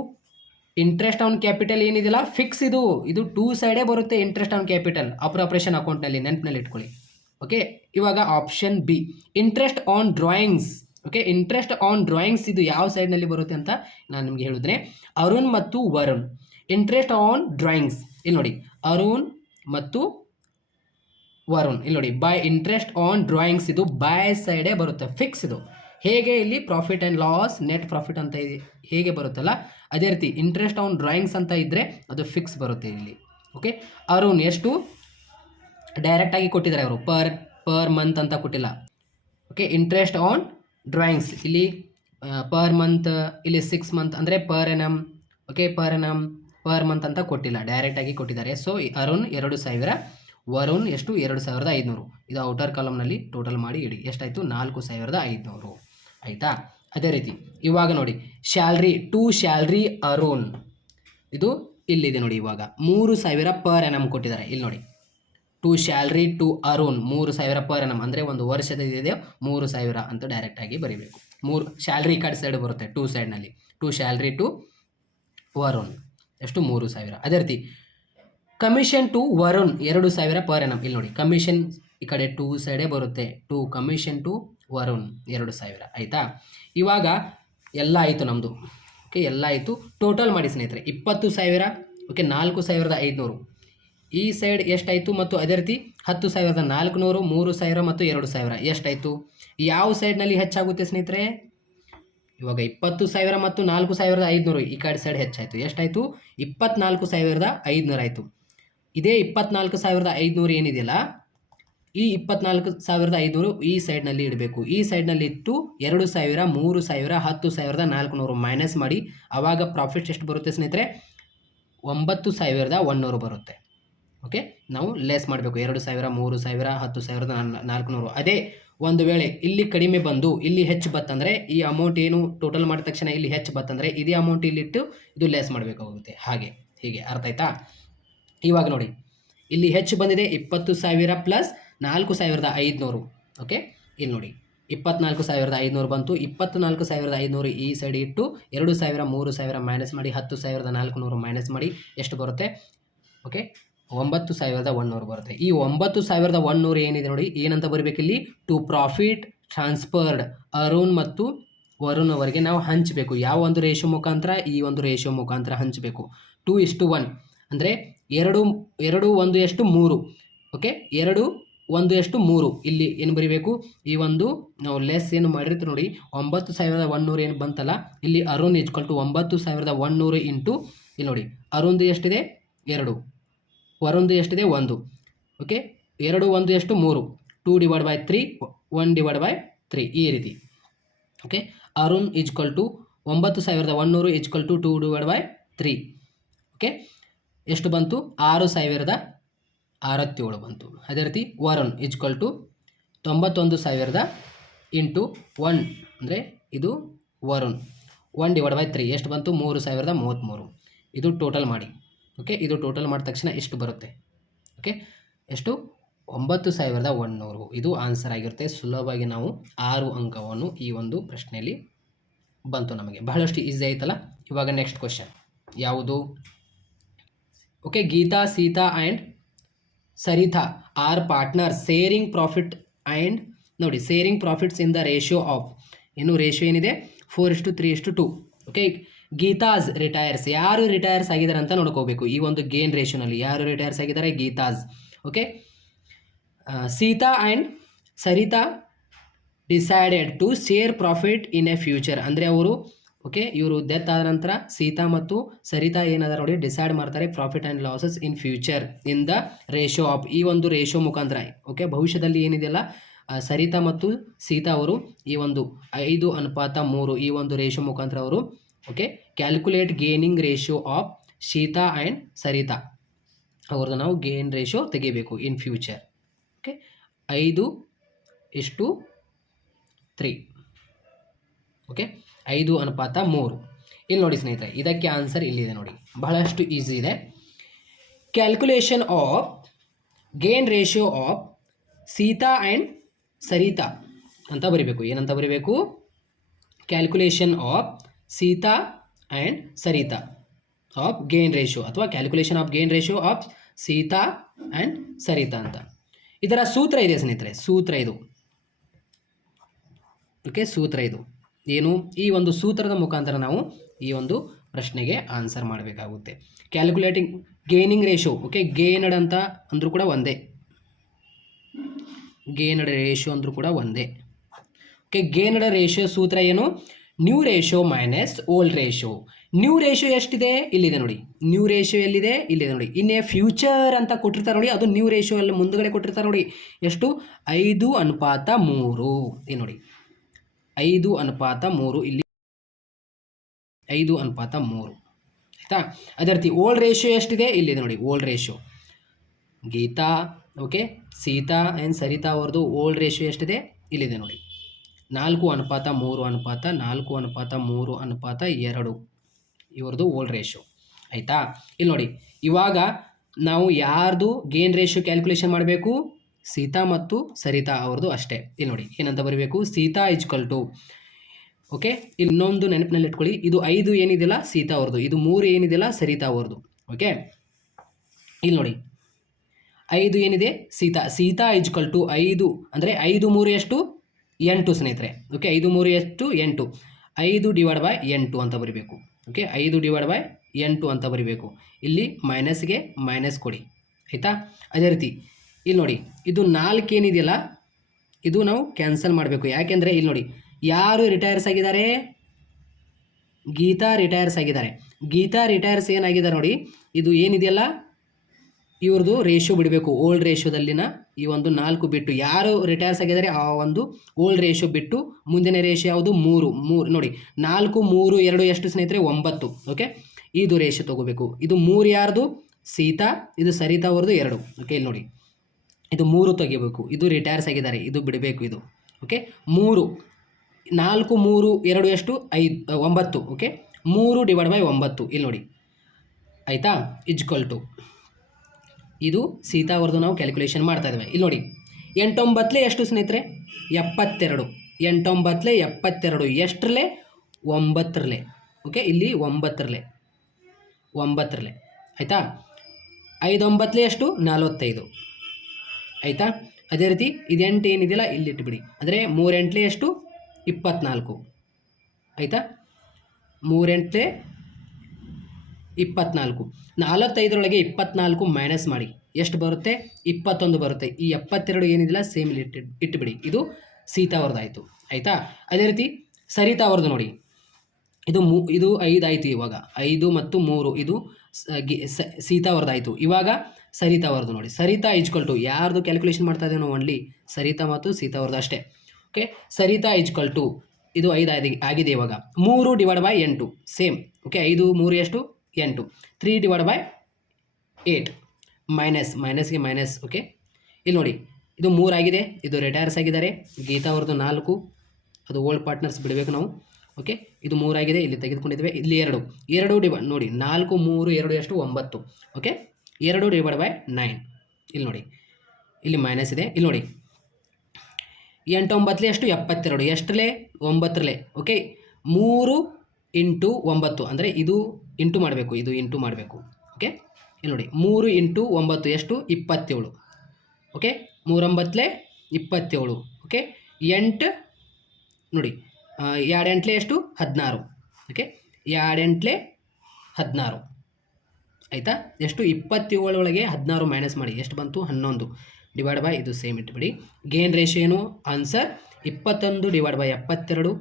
ಇಂಟ್ರೆಸ್ಟ್ ಆನ್ ಕ್ಯಾಪಿಟಲ್ ಏನಿದೆಯಲ್ಲ ಫಿಕ್ಸ್, ಇದು ಟೂ ಸೈಡೇ ಬರುತ್ತೆ. ಇಂಟ್ರೆಸ್ಟ್ ಆನ್ ಕ್ಯಾಪಿಟಲ್ ಆಪರೇಷನ್ ಅಕೌಂಟ್ನಲ್ಲಿ ನೆನಪಿನಲ್ಲಿ ಇಟ್ಕೊಳ್ಳಿ. ಓಕೆ ಇವಾಗ option B interest on drawings. Okay interest on drawings ಇದು ಯಾವ ಸೈಡ್ನಲ್ಲಿ ಬರುತ್ತೆ ಅಂತ ನಾನು ನಿಮಗೆ ಹೇಳಿದ್ರೆ, ಅರುಣ್ ಮತ್ತು ವರುಣ್ ಇಂಟ್ರೆಸ್ಟ್ ಆನ್ ಡ್ರಾಯಿಂಗ್ಸ್. ಇಲ್ಲಿ ನೋಡಿ ಅರುಣ್ ಮತ್ತು ವರುಣ್ ಇಲ್ಲಿ ನೋಡಿ ಬೈ ಇಂಟ್ರೆಸ್ಟ್ ಆನ್ ಡ್ರಾಯಿಂಗ್ಸ್ ಇದು ಬೈ ಸೈಡೇ ಬರುತ್ತೆ, ಫಿಕ್ಸ್ ಇದು. ಹೇಗೆ ಇಲ್ಲಿ profit and loss net profit ಅಂತ ಹೇಗೆ ಬರುತ್ತಲ್ಲ ಅದೇ ರೀತಿ ಇಂಟ್ರೆಸ್ಟ್ ಆನ್ ಡ್ರಾಯಿಂಗ್ಸ್ ಅಂತ ಇದ್ದರೆ ಅದು ಫಿಕ್ಸ್ ಬರುತ್ತೆ ಇಲ್ಲಿ. ಓಕೆ ಅರುಣ್ ಎಷ್ಟು ಡೈರೆಕ್ಟಾಗಿ ಕೊಟ್ಟಿದ್ದಾರೆ ಅವರು ಪರ್ ಮಂತ್ ಅಂತ ಕೊಟ್ಟಿಲ್ಲ. ಓಕೆ ಇಂಟ್ರೆಸ್ಟ್ ಆನ್ ಡ್ರಾಯಿಂಗ್ಸ್ ಇಲ್ಲಿ ಪರ್ ಮಂತ್, ಇಲ್ಲಿ 6 ಮಂತ್ ಅಂದರೆ per annum. Okay per annum per month ಅಂತ ಕೊಟ್ಟಿಲ್ಲ, ಡೈರೆಕ್ಟಾಗಿ ಕೊಟ್ಟಿದ್ದಾರೆ. ಸೊ ಅರುಣ್ 2,000, ವರುಣ್ ಎಷ್ಟು 2,500. ಇದು ಔಟರ್ ಕಾಲಮ್ನಲ್ಲಿ ಟೋಟಲ್ ಮಾಡಿ ಇಡಿ ಎಷ್ಟಾಯಿತು 4,500 ಆಯಿತಾ. ಅದೇ ರೀತಿ ಇವಾಗ ನೋಡಿ ಸ್ಯಾಲ್ರಿ ಟು ಸ್ಯಾಲ್ರಿ ಅರುಣ್ ಇದು ಇಲ್ಲಿದೆ ನೋಡಿ. ಇವಾಗ 3,000 ಪರ್ ಎನಮ್ ಕೊಟ್ಟಿದ್ದಾರೆ. ಇಲ್ಲಿ ನೋಡಿ to salary to Arun 3,000 per annum ಅಂದರೆ ಒಂದು ವರ್ಷದ ಇದೆ 3,000 ಅಂತ ಡೈರೆಕ್ಟಾಗಿ ಬರೀಬೇಕು. ಸ್ಯಾಲ್ರಿ ಕಾರ್ಡ್ ಸೈಡ್ ಬರುತ್ತೆ ಟು ಸೈಡ್ನಲ್ಲಿ. ಟು ಸ್ಯಾಲ್ರಿ ಟು ವರುಣ್ ಎಷ್ಟು 3,000. ಅದೇ ರೀತಿ commission to Varun 2,000 per annum. ಇಲ್ಲಿ ನೋಡಿ ಕಮಿಷನ್ ಈ ಕಡೆ ಟು ಸೈಡೇ ಬರುತ್ತೆ. ಟು ಕಮಿಷನ್ ಟು ವರುಣ್ 2,000 ಆಯಿತಾ. ಇವಾಗ ಎಲ್ಲ ಆಯಿತು ನಮ್ಮದು. ಓಕೆ ಎಲ್ಲ ಆಯಿತು. ಟೋಟಲ್ ಮಾಡಿ ಸ್ನೇಹಿತರೆ 20,000 ಓಕೆ 4,500. ಈ ಸೈಡ್ ಎಷ್ಟಾಯಿತು ಮತ್ತು ಅದೇ ರೀತಿ 10,400, 3,000 ಮತ್ತು 2,000 ಎಷ್ಟಾಯಿತು. ಯಾವ ಸೈಡ್ನಲ್ಲಿ ಹೆಚ್ಚಾಗುತ್ತೆ ಸ್ನೇಹಿತರೆ, ಇವಾಗ 20,000 ಮತ್ತು 4,500 ಈ ಕಡೆ ಸೈಡ್ ಹೆಚ್ಚಾಯಿತು. ಎಷ್ಟಾಯಿತು 24,500 ಆಯಿತು. ಇದೇ 24,500 ಏನಿದೆಯಲ್ಲ ಈ 24,500 ಈ ಸೈಡ್ನಲ್ಲಿ ಇಡಬೇಕು. ಈ ಸೈಡ್ನಲ್ಲಿ ಇಟ್ಟು 2,000, 3,000, 10,400 ಮೈನಸ್ ಮಾಡಿ ಆವಾಗ ಪ್ರಾಫಿಟ್ ಎಷ್ಟು ಬರುತ್ತೆ ಸ್ನೇಹಿತರೆ 9,100 ಬರುತ್ತೆ. ಓಕೆ ನಾವು ಲೆಸ್ ಮಾಡಬೇಕು 2,000, 3,000, 10,400. ಅದೇ ಒಂದು ವೇಳೆ ಇಲ್ಲಿ ಕಡಿಮೆ ಬಂದು ಇಲ್ಲಿ ಹೆಚ್ಚು ಬತ್ತಂದರೆ ಈ ಅಮೌಂಟ್ ಏನು ಟೋಟಲ್ ಮಾಡಿದ ತಕ್ಷಣ ಇಲ್ಲಿ ಹೆಚ್ಚು ಬತ್ತಂದರೆ ಇದೇ ಅಮೌಂಟ್ ಇಲ್ಲಿಟ್ಟು ಇದು ಲೆಸ್ ಮಾಡಬೇಕಾಗುತ್ತೆ. ಹೀಗೆ ಅರ್ಥ ಆಯ್ತಾ. ಇವಾಗ ನೋಡಿ ಇಲ್ಲಿ ಹೆಚ್ಚು ಬಂದಿದೆ 20,000 ಪ್ಲಸ್ 44,500. ಓಕೆ, ಇಲ್ಲಿ ನೋಡಿ 24,500 ಬಂತು. 24,500 ಈ ಸೈಡ್ ಇಟ್ಟು 2,000 3,000 ಮೈನಸ್ ಮಾಡಿ 10,400 ಮೈನಸ್ ಮಾಡಿ ಎಷ್ಟು ಬರುತ್ತೆ? ಓಕೆ, 9,100 ಬರುತ್ತೆ. ಈ 9,100 ಏನಿದೆ ನೋಡಿ, ಏನಂತ ಬರಬೇಕು ಇಲ್ಲಿ? ಟು ಪ್ರಾಫಿಟ್ ಟ್ರಾನ್ಸ್ಫರ್ಡ್ ಅರುಣ್ ಮತ್ತು ವರುಣ್ ಅವರಿಗೆ ನಾವು ಹಂಚಬೇಕು. ಯಾವ ಒಂದು ರೇಷೋ ಮುಖಾಂತರ? ಈ ಒಂದು ರೇಷೋ ಮುಖಾಂತರ ಹಂಚಬೇಕು. 2:1 ಅಂದರೆ 2:1 ಓಕೆ, 2:1 ಇಲ್ಲಿ ಏನು ಬರೀಬೇಕು? ಈ ಒಂದು ನಾವು ಲೆಸ್ ಏನು ಮಾಡಿರ್ತೀವಿ ನೋಡಿ, 9,100 ಏನು ಬಂತಲ್ಲ, ಇಲ್ಲಿ ಅರುಣ್ = 9,100 ಇಂಟು ಇಲ್ಲಿ ನೋಡಿ, ಅರುಣ್ದು ಎಷ್ಟಿದೆ? 2, ವರುಣ್ದು ಎಷ್ಟಿದೆ? 1. ಓಕೆ, 2:1 2/3 1/3 ಈ ರೀತಿ. ಓಕೆ, ಅರುಣ್ = 9,100 = 2/3. ಓಕೆ, ಎಷ್ಟು ಬಂತು? 6,067 ಬಂತು. ಅದೇ ರೀತಿ ವರುಣ್ = 91,000 ಇಂಟು 1 ಅಂದರೆ ಇದು ವರುಣ್ 1/3 ಎಷ್ಟು ಬಂತು? 3,033. ಇದು ಟೋಟಲ್ ಮಾಡಿ. ಓಕೆ, ಇದು ಟೋಟಲ್ ಮಾಡಿದ ತಕ್ಷಣ ಎಷ್ಟು ಬರುತ್ತೆ? ಓಕೆ, ಎಷ್ಟು? 9,100. ಇದು ಆನ್ಸರ್ ಆಗಿರುತ್ತೆ. ಸುಲಭವಾಗಿ ನಾವು 6 ಅಂಕವನ್ನು ಈ ಒಂದು ಪ್ರಶ್ನೆಯಲ್ಲಿ ಬಂತು ನಮಗೆ. ಬಹಳಷ್ಟು ಈಸಿ ಆಯ್ತಲ್ಲ. ಇವಾಗ ನೆಕ್ಸ್ಟ್ ಕ್ವಶನ್ ಯಾವುದು? Okay, Geeta, Sita and Sarita are partner sharing profit and ನೋಡಿ, sharing profits in the ratio of, ಏನು ರೇಷಿಯೋ ಏನಿದೆ? 4:3:2. Okay, Geeta's retires. ಯಾರು ರಿಟೈರ್ಸ್ ಆಗಿದ್ದಾರೆ ಅಂತ ನೋಡ್ಕೋಬೇಕು. ಈ ಒಂದು ಗೇನ್ ರೇಷಿಯೋನಲ್ಲಿ ಯಾರು ರಿಟೈರ್ಸ್ ಆಗಿದ್ದಾರೆ? Geeta's. Okay, Sita and Sarita decided to share profit in a future. ಅಂದರೆ ಅವರು ಓಕೆ, ಇವರು ಡೆತ್ ಆದ ನಂತರ ಸೀತಾ ಮತ್ತು ಸರಿತಾ ಏನದ ನೋಡಿ ಡಿಸೈಡ್ ಮಾಡ್ತಾರೆ profit and losses in future in the ratio of, ಈ ಒಂದು ರೇಷಿಯೋ ಮುಖಾಂತರ. ಓಕೆ, ಭವಿಷ್ಯದಲ್ಲಿ ಏನಿದೆಯಲ್ಲ, ಸರಿತಾ ಮತ್ತು ಸೀತಾ ಅವರು ಈ ಒಂದು 5:3 ಈ ಒಂದು ರೇಷಿಯೋ ಮುಖಾಂತರ ಅವರು okay calculate gaining ratio of Sita and Sarita ಅವ್ರದ್ದು ನಾವು ಗೇನ್ ರೇಷಿಯೋ ತೆಗಿಬೇಕು ಇನ್ ಫ್ಯೂಚರ್. ಓಕೆ, 5:3. ಓಕೆ, 5:3. ಇಲ್ಲಿ ನೋಡಿ ಸ್ನೇಹಿತರೆ, ಇದಕ್ಕೆ ಆನ್ಸರ್ ಇಲ್ಲಿದೆ ನೋಡಿ, ಬಹಳಷ್ಟು ಈಸಿ ಇದೆ. Calculation of gain ratio of Sita and Sarita ಅಂತ ಬರೀಬೇಕು. ಏನಂತ ಬರೀಬೇಕು? Calculation of Sita and Sarita of gain ratio ಅಥವಾ calculation of gain ratio of Sita and Sarita ಅಂತ. ಇದರ ಸೂತ್ರ ಇದೆ ಸ್ನೇಹಿತರೆ, ಸೂತ್ರ ಇದು. ಓಕೆ, ಸೂತ್ರ ಇದು ಏನು? ಈ ಒಂದು ಸೂತ್ರದ ಮುಖಾಂತರ ನಾವು ಈ ಒಂದು ಪ್ರಶ್ನೆಗೆ ಆನ್ಸರ್ ಮಾಡಬೇಕಾಗುತ್ತೆ. Calculating gaining ratio. ಓಕೆ, ಗೇನಡ್ ಅಂತ ಅಂದರೂ ಕೂಡ ಒಂದೇ, ಗೇನಡ್ ರೇಷಿಯೋ ಅಂದರೂ ಕೂಡ ಒಂದೇ. ಓಕೆ, ಗೇನಡ್ ರೇಷಿಯೋ ಸೂತ್ರ ಏನು? New ratio minus old ratio. New ratio ಎಷ್ಟಿದೆ? ಇಲ್ಲಿದೆ ನೋಡಿ. ನ್ಯೂ ರೇಷಿಯೋ ಎಲ್ಲಿದೆ? ಇಲ್ಲಿದೆ ನೋಡಿ. ಇನ್ನೇ ಫ್ಯೂಚರ್ ಅಂತ ಕೊಟ್ಟಿರ್ತಾರೆ ನೋಡಿ, ಅದು ನ್ಯೂ ರೇಷಿಯೋ ಅಲ್ಲಿ ಮುಂದುಗಡೆ ಕೊಟ್ಟಿರ್ತಾರೆ ನೋಡಿ. ಎಷ್ಟು? 5:3. ಏನು ನೋಡಿ, 5:3 ಇಲ್ಲಿ 5:3 ಆಯಿತಾ. ಅದೇ ರೀತಿ ಓಲ್ಡ್ ರೇಷಿಯೋ ಎಷ್ಟಿದೆ? ಇಲ್ಲಿದೆ ನೋಡಿ, old ratio. Geetha okay Sita and Sarita ಅವ್ರದ್ದು ಓಲ್ಡ್ ರೇಷಿಯೋ ಎಷ್ಟಿದೆ? ಇಲ್ಲಿದೆ ನೋಡಿ, 4:4:3:4:3:2 ಇವ್ರದ್ದು ಓಲ್ಡ್ ರೇಷಿಯೋ. ಆಯಿತಾ. ಇಲ್ಲಿ ನೋಡಿ, ಇವಾಗ ನಾವು ಯಾರ್ದು ಗೇನ್ ರೇಷಿಯೋ ಕ್ಯಾಲ್ಕುಲೇಷನ್ ಮಾಡಬೇಕು? ಸೀತಾ ಮತ್ತು ಸರಿತಾ ಅವ್ರದ್ದು ಅಷ್ಟೇ. ಇಲ್ಲಿ ನೋಡಿ, ಏನಂತ ಬರೀಬೇಕು? ಸೀತಾ = ಓಕೆ, ಇಲ್ಲಿ ಇನ್ನೊಂದು ನೆನಪಿನಲ್ಲಿ ಇಟ್ಕೊಳ್ಳಿ, ಇದು 5 ಏನಿದೆಯಲ್ಲ ಸೀತಾ ಅವ್ರದ್ದು, ಇದು 3 ಏನಿದೆಯಲ್ಲ ಸರಿತಾ ಅವ್ರದ್ದು. ಓಕೆ, ಇಲ್ಲಿ ನೋಡಿ 5 ಏನಿದೆ? ಸೀತಾ = 5 ಅಂದರೆ 5:3 ಎಷ್ಟು? 8 ಸ್ನೇಹಿತರೆ. ಓಕೆ, 5:3 ಎಷ್ಟು? 8. 5/8 ಅಂತ ಬರೀಬೇಕು. ಓಕೆ, 5/8 ಅಂತ ಬರೀಬೇಕು. ಇಲ್ಲಿ ಮೈನಸ್ಗೆ ಮೈನಸ್ ಕೊಡಿ. ಆಯಿತಾ. ಅದೇ ರೀತಿ ಇಲ್ಲಿ ನೋಡಿ, ಇದು 4 ಏನಿದೆಯಲ್ಲ ಇದು ನಾವು ಕ್ಯಾನ್ಸಲ್ ಮಾಡಬೇಕು. ಯಾಕೆಂದರೆ ಇಲ್ಲಿ ನೋಡಿ, ಯಾರು ರಿಟೈರ್ಸ್ ಆಗಿದ್ದಾರೆ? ಗೀತಾ ರಿಟೈರ್ಸ್ ಆಗಿದ್ದಾರೆ. ಗೀತಾ ರಿಟೈರ್ಸ್ ಏನಾಗಿದ್ದಾರೆ ನೋಡಿ, ಇದು ಏನಿದೆಯಲ್ಲ ಇವ್ರದ್ದು ರೇಷಿಯೋ ಬಿಡಬೇಕು. ಓಲ್ಡ್ ರೇಷಿಯೋದಲ್ಲಿನ ಈ ಒಂದು 4 ಬಿಟ್ಟು ಯಾರು ರಿಟೈರ್ಸ್ ಆಗಿದ್ದಾರೆ ಆ ಒಂದು ಓಲ್ಡ್ ರೇಷಿಯೋ ಬಿಟ್ಟು ಮುಂದಿನ ರೇಷಿಯೋ ಯಾವುದು? 3 ನೋಡಿ, 4 3 2 ಎಷ್ಟು ಸ್ನೇಹಿತರೆ? 9. ಓಕೆ, ಇದು ರೇಷಿಯೋ ತೊಗೋಬೇಕು. ಇದು 3 ಯಾರ್ದು? ಸೀತಾ. ಇದು ಸರಿತಾ ಅವ್ರದ್ದು 2. ಓಕೆ, ಇಲ್ಲಿ ನೋಡಿ, ಇದು 3 ತೆಗಿಬೇಕು. ಇದು ರಿಟೈರ್ಸ್ ಆಗಿದ್ದಾರೆ, ಇದು ಬಿಡಬೇಕು ಇದು. ಓಕೆ, 3 4 3 2 ಎಷ್ಟು? 9. ಓಕೆ, 3/9 ಇಲ್ಲಿ ನೋಡಿ. ಆಯಿತಾ. = ಇದು ಸೀತಾ ಅವ್ರದ್ದು ನಾವು ಕ್ಯಾಲ್ಕುಲೇಷನ್ ಮಾಡ್ತಾ ಇದ್ದೇವೆ. ಇಲ್ಲಿ ನೋಡಿ, ಎಂಟೊಂಬತ್ತಲೇ ಎಷ್ಟು ಸ್ನೇಹಿತರೆ? 72. ಎಂಟೊಂಬತ್ತಲೇ 72 ಎಷ್ಟರಲ್ಲೇ? 9ರಲ್ಲೇ. ಓಕೆ, ಇಲ್ಲಿ 9ರಲ್ಲೇ ಆಯಿತಾ. 5 ಎಷ್ಟು? 45 ಆಯಿತಾ. ಅದೇ ರೀತಿ ಇದು 8 ಏನಿದೆಯಲ್ಲ ಇಲ್ಲಿ ಇಟ್ಬಿಡಿ. ಅಂದರೆ 3 ಎಷ್ಟು? 24 ಆಯಿತಾ. 3 24. 45ರೊಳಗೆ 24 ಮೈನಸ್ ಮಾಡಿ ಎಷ್ಟು ಬರುತ್ತೆ? 21 ಬರುತ್ತೆ. ಈ 72 ಏನಿದಿಲ್ಲ ಸೇಮ್ ಇಟ್ಬಿಡಿ. ಇದು ಸೀತಾವ್ರದ್ದಾಯಿತು ಆಯಿತಾ. ಅದೇ ರೀತಿ ಸರಿತಾವ್ರದ್ದು ನೋಡಿ, ಇದು 5 ಆಯಿತು. ಇವಾಗ 5 ಮತ್ತು 3 ಇದು ಸೀತಾವ್ರದ್ದಾಯಿತು. ಇವಾಗ ಸರಿತಾವ್ರದ್ದು ನೋಡಿ. ಸರಿತಾ ಈಜ್ವಲ್ ಟು ಯಾರ್ದು ಕ್ಯಾಲ್ಕುಲೇಷನ್ ಮಾಡ್ತಾ ಇದ್ದೇವೆ ನಾವು? ಓನ್ಲಿ ಸರಿತಾ ಮತ್ತು ಸೀತಾವ್ರದ್ದು ಅಷ್ಟೇ. ಓಕೆ, ಸರಿತಾ ಈಜ್ವಲ್ ಟು ಇದು 5 ಆಗಿದೆ. ಇವಾಗ 3/8 ಸೇಮ್. ಓಕೆ, 5 3 ಎಷ್ಟು? 8. 3/8 ಮೈನಸ್ಗೆ ಮೈನಸ್. ಓಕೆ, ಇಲ್ಲಿ ನೋಡಿ ಇದು 3 ಆಗಿದೆ. ಇದು ರಿಟೈರ್ಸ್ ಆಗಿದ್ದಾರೆ. ಗೀತಾ ಅವ್ರದ್ದು 4, ಅದು ಓಲ್ಡ್ ಪಾರ್ಟ್ನರ್ಸ್ ಬಿಡಬೇಕು ನಾವು. ಓಕೆ, ಇದು 3 ಆಗಿದೆ, ಇಲ್ಲಿ ತೆಗೆದುಕೊಂಡಿದ್ದೇವೆ. ಇಲ್ಲಿ 2 ನೋಡಿ 4 3 2 ಎಷ್ಟು? 9. ಓಕೆ, 2/9. ಇಲ್ಲಿ ನೋಡಿ ಇಲ್ಲಿ ಮೈನಸ್ ಇದೆ. ಇಲ್ಲಿ ನೋಡಿ 8 9 ಎಷ್ಟು? 72 ಎಷ್ಟರಲ್ಲೇ? 9ರಲ್ಲೇ. ಓಕೆ, 3 × 9 ಅಂದರೆ ಇದು ಇಂಟು ಮಾಡಬೇಕು, ಇದು ಇಂಟು ಮಾಡಬೇಕು. ಓಕೆ, ಇಲ್ಲಿ ನೋಡಿ 3 × 9 ಎಷ್ಟು? 27. ಓಕೆ, 3 9 27. ಓಕೆ, 8 ನೋಡಿ 2 8 ಎಷ್ಟು? 16. ಓಕೆ, 2 8 16 ಆಯಿತಾ. ಎಷ್ಟು? 27 ಒಳಗೆ 16 ಮೈನಸ್ ಮಾಡಿ ಎಷ್ಟು ಬಂತು? 11 ಡಿವೈಡ್ ಬೈ ಇದು ಸೇಮ್ ಇಟ್ಬಿಡಿ. ಗೇನ್ ರೇಷಿಯೋ ಏನು? ಆನ್ಸರ್ 21/72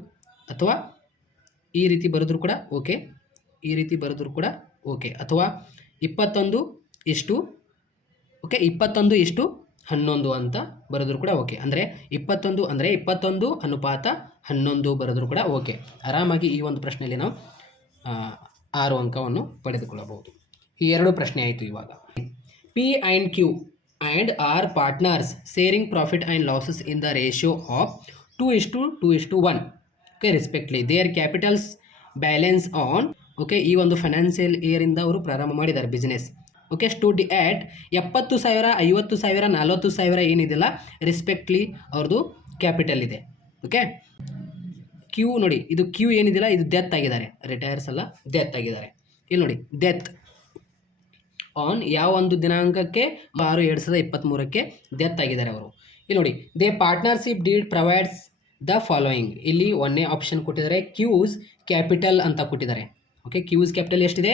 ಅಥವಾ ಈ ರೀತಿ ಬರೆದ್ರು ಕೂಡ ಓಕೆ, ಈ ರೀತಿ ಬರೆದ್ರು ಕೂಡ ಓಕೆ, ಅಥವಾ 21 ಇಷ್ಟು ಓಕೆ 21 ಇಷ್ಟು 11 ಅಂತ ಬರೆದ್ರು ಕೂಡ ಓಕೆ. ಅಂದರೆ 21 ಅಂದರೆ 21/11 ಬರೆದ್ರು ಕೂಡ ಓಕೆ. ಆರಾಮಾಗಿ ಈ ಒಂದು ಪ್ರಶ್ನೆಯಲ್ಲಿ ನಾವು 6 ಅಂಕವನ್ನು ಪಡೆದುಕೊಳ್ಳಬಹುದು. ಈ 2 ಪ್ರಶ್ನೆ ಆಯಿತು. ಇವಾಗ P and Q and R partners sharing profit and losses in the ratio of 2:2:1 okay respectively. Their capitals balance on okay ಈ ಒಂದು ಫೈನಾನ್ಷಿಯಲ್ ಇಯರಿಂದ ಅವರು ಪ್ರಾರಂಭ ಮಾಡಿದ್ದಾರೆ ಬಿಸ್ನೆಸ್. ಓಕೆ, ಸ್ಟುಡ್ ಆ್ಯಟ್ 70,000 50,000 40,000 ಏನಿದೆಯಲ್ಲ ರೆಸ್ಪೆಕ್ಟ್ಲಿ ಅವ್ರದ್ದು ಕ್ಯಾಪಿಟಲ್ ಇದೆ. ಓಕೆ, ಕ್ಯೂ ನೋಡಿ, ಇದು ಕ್ಯೂ ಏನಿದೆಯಲ್ಲ ಇದು ಡೆತ್ ಆಗಿದ್ದಾರೆ, ರಿಟೈರ್ಸ್ ಅಲ್ಲ, ಡೆತ್ ಆಗಿದ್ದಾರೆ. ಇಲ್ಲಿ ನೋಡಿ ಡೆತ್ ಆನ್ ಯಾವ ಒಂದು ದಿನಾಂಕಕ್ಕೆ? 6/2023 ಡೆತ್ ಆಗಿದ್ದಾರೆ ಅವರು. ಇಲ್ಲಿ ನೋಡಿ they partnership deed provides the following. ಇಲ್ಲಿ 1ನೇ ಆಪ್ಷನ್ ಕೊಟ್ಟಿದ್ದಾರೆ, ಕ್ಯೂಸ್ ಕ್ಯಾಪಿಟಲ್ ಅಂತ ಕೊಟ್ಟಿದ್ದಾರೆ. ಓಕೆ, ಕ್ಯೂಸ್ ಕ್ಯಾಪಿಟಲ್ ಎಷ್ಟಿದೆ?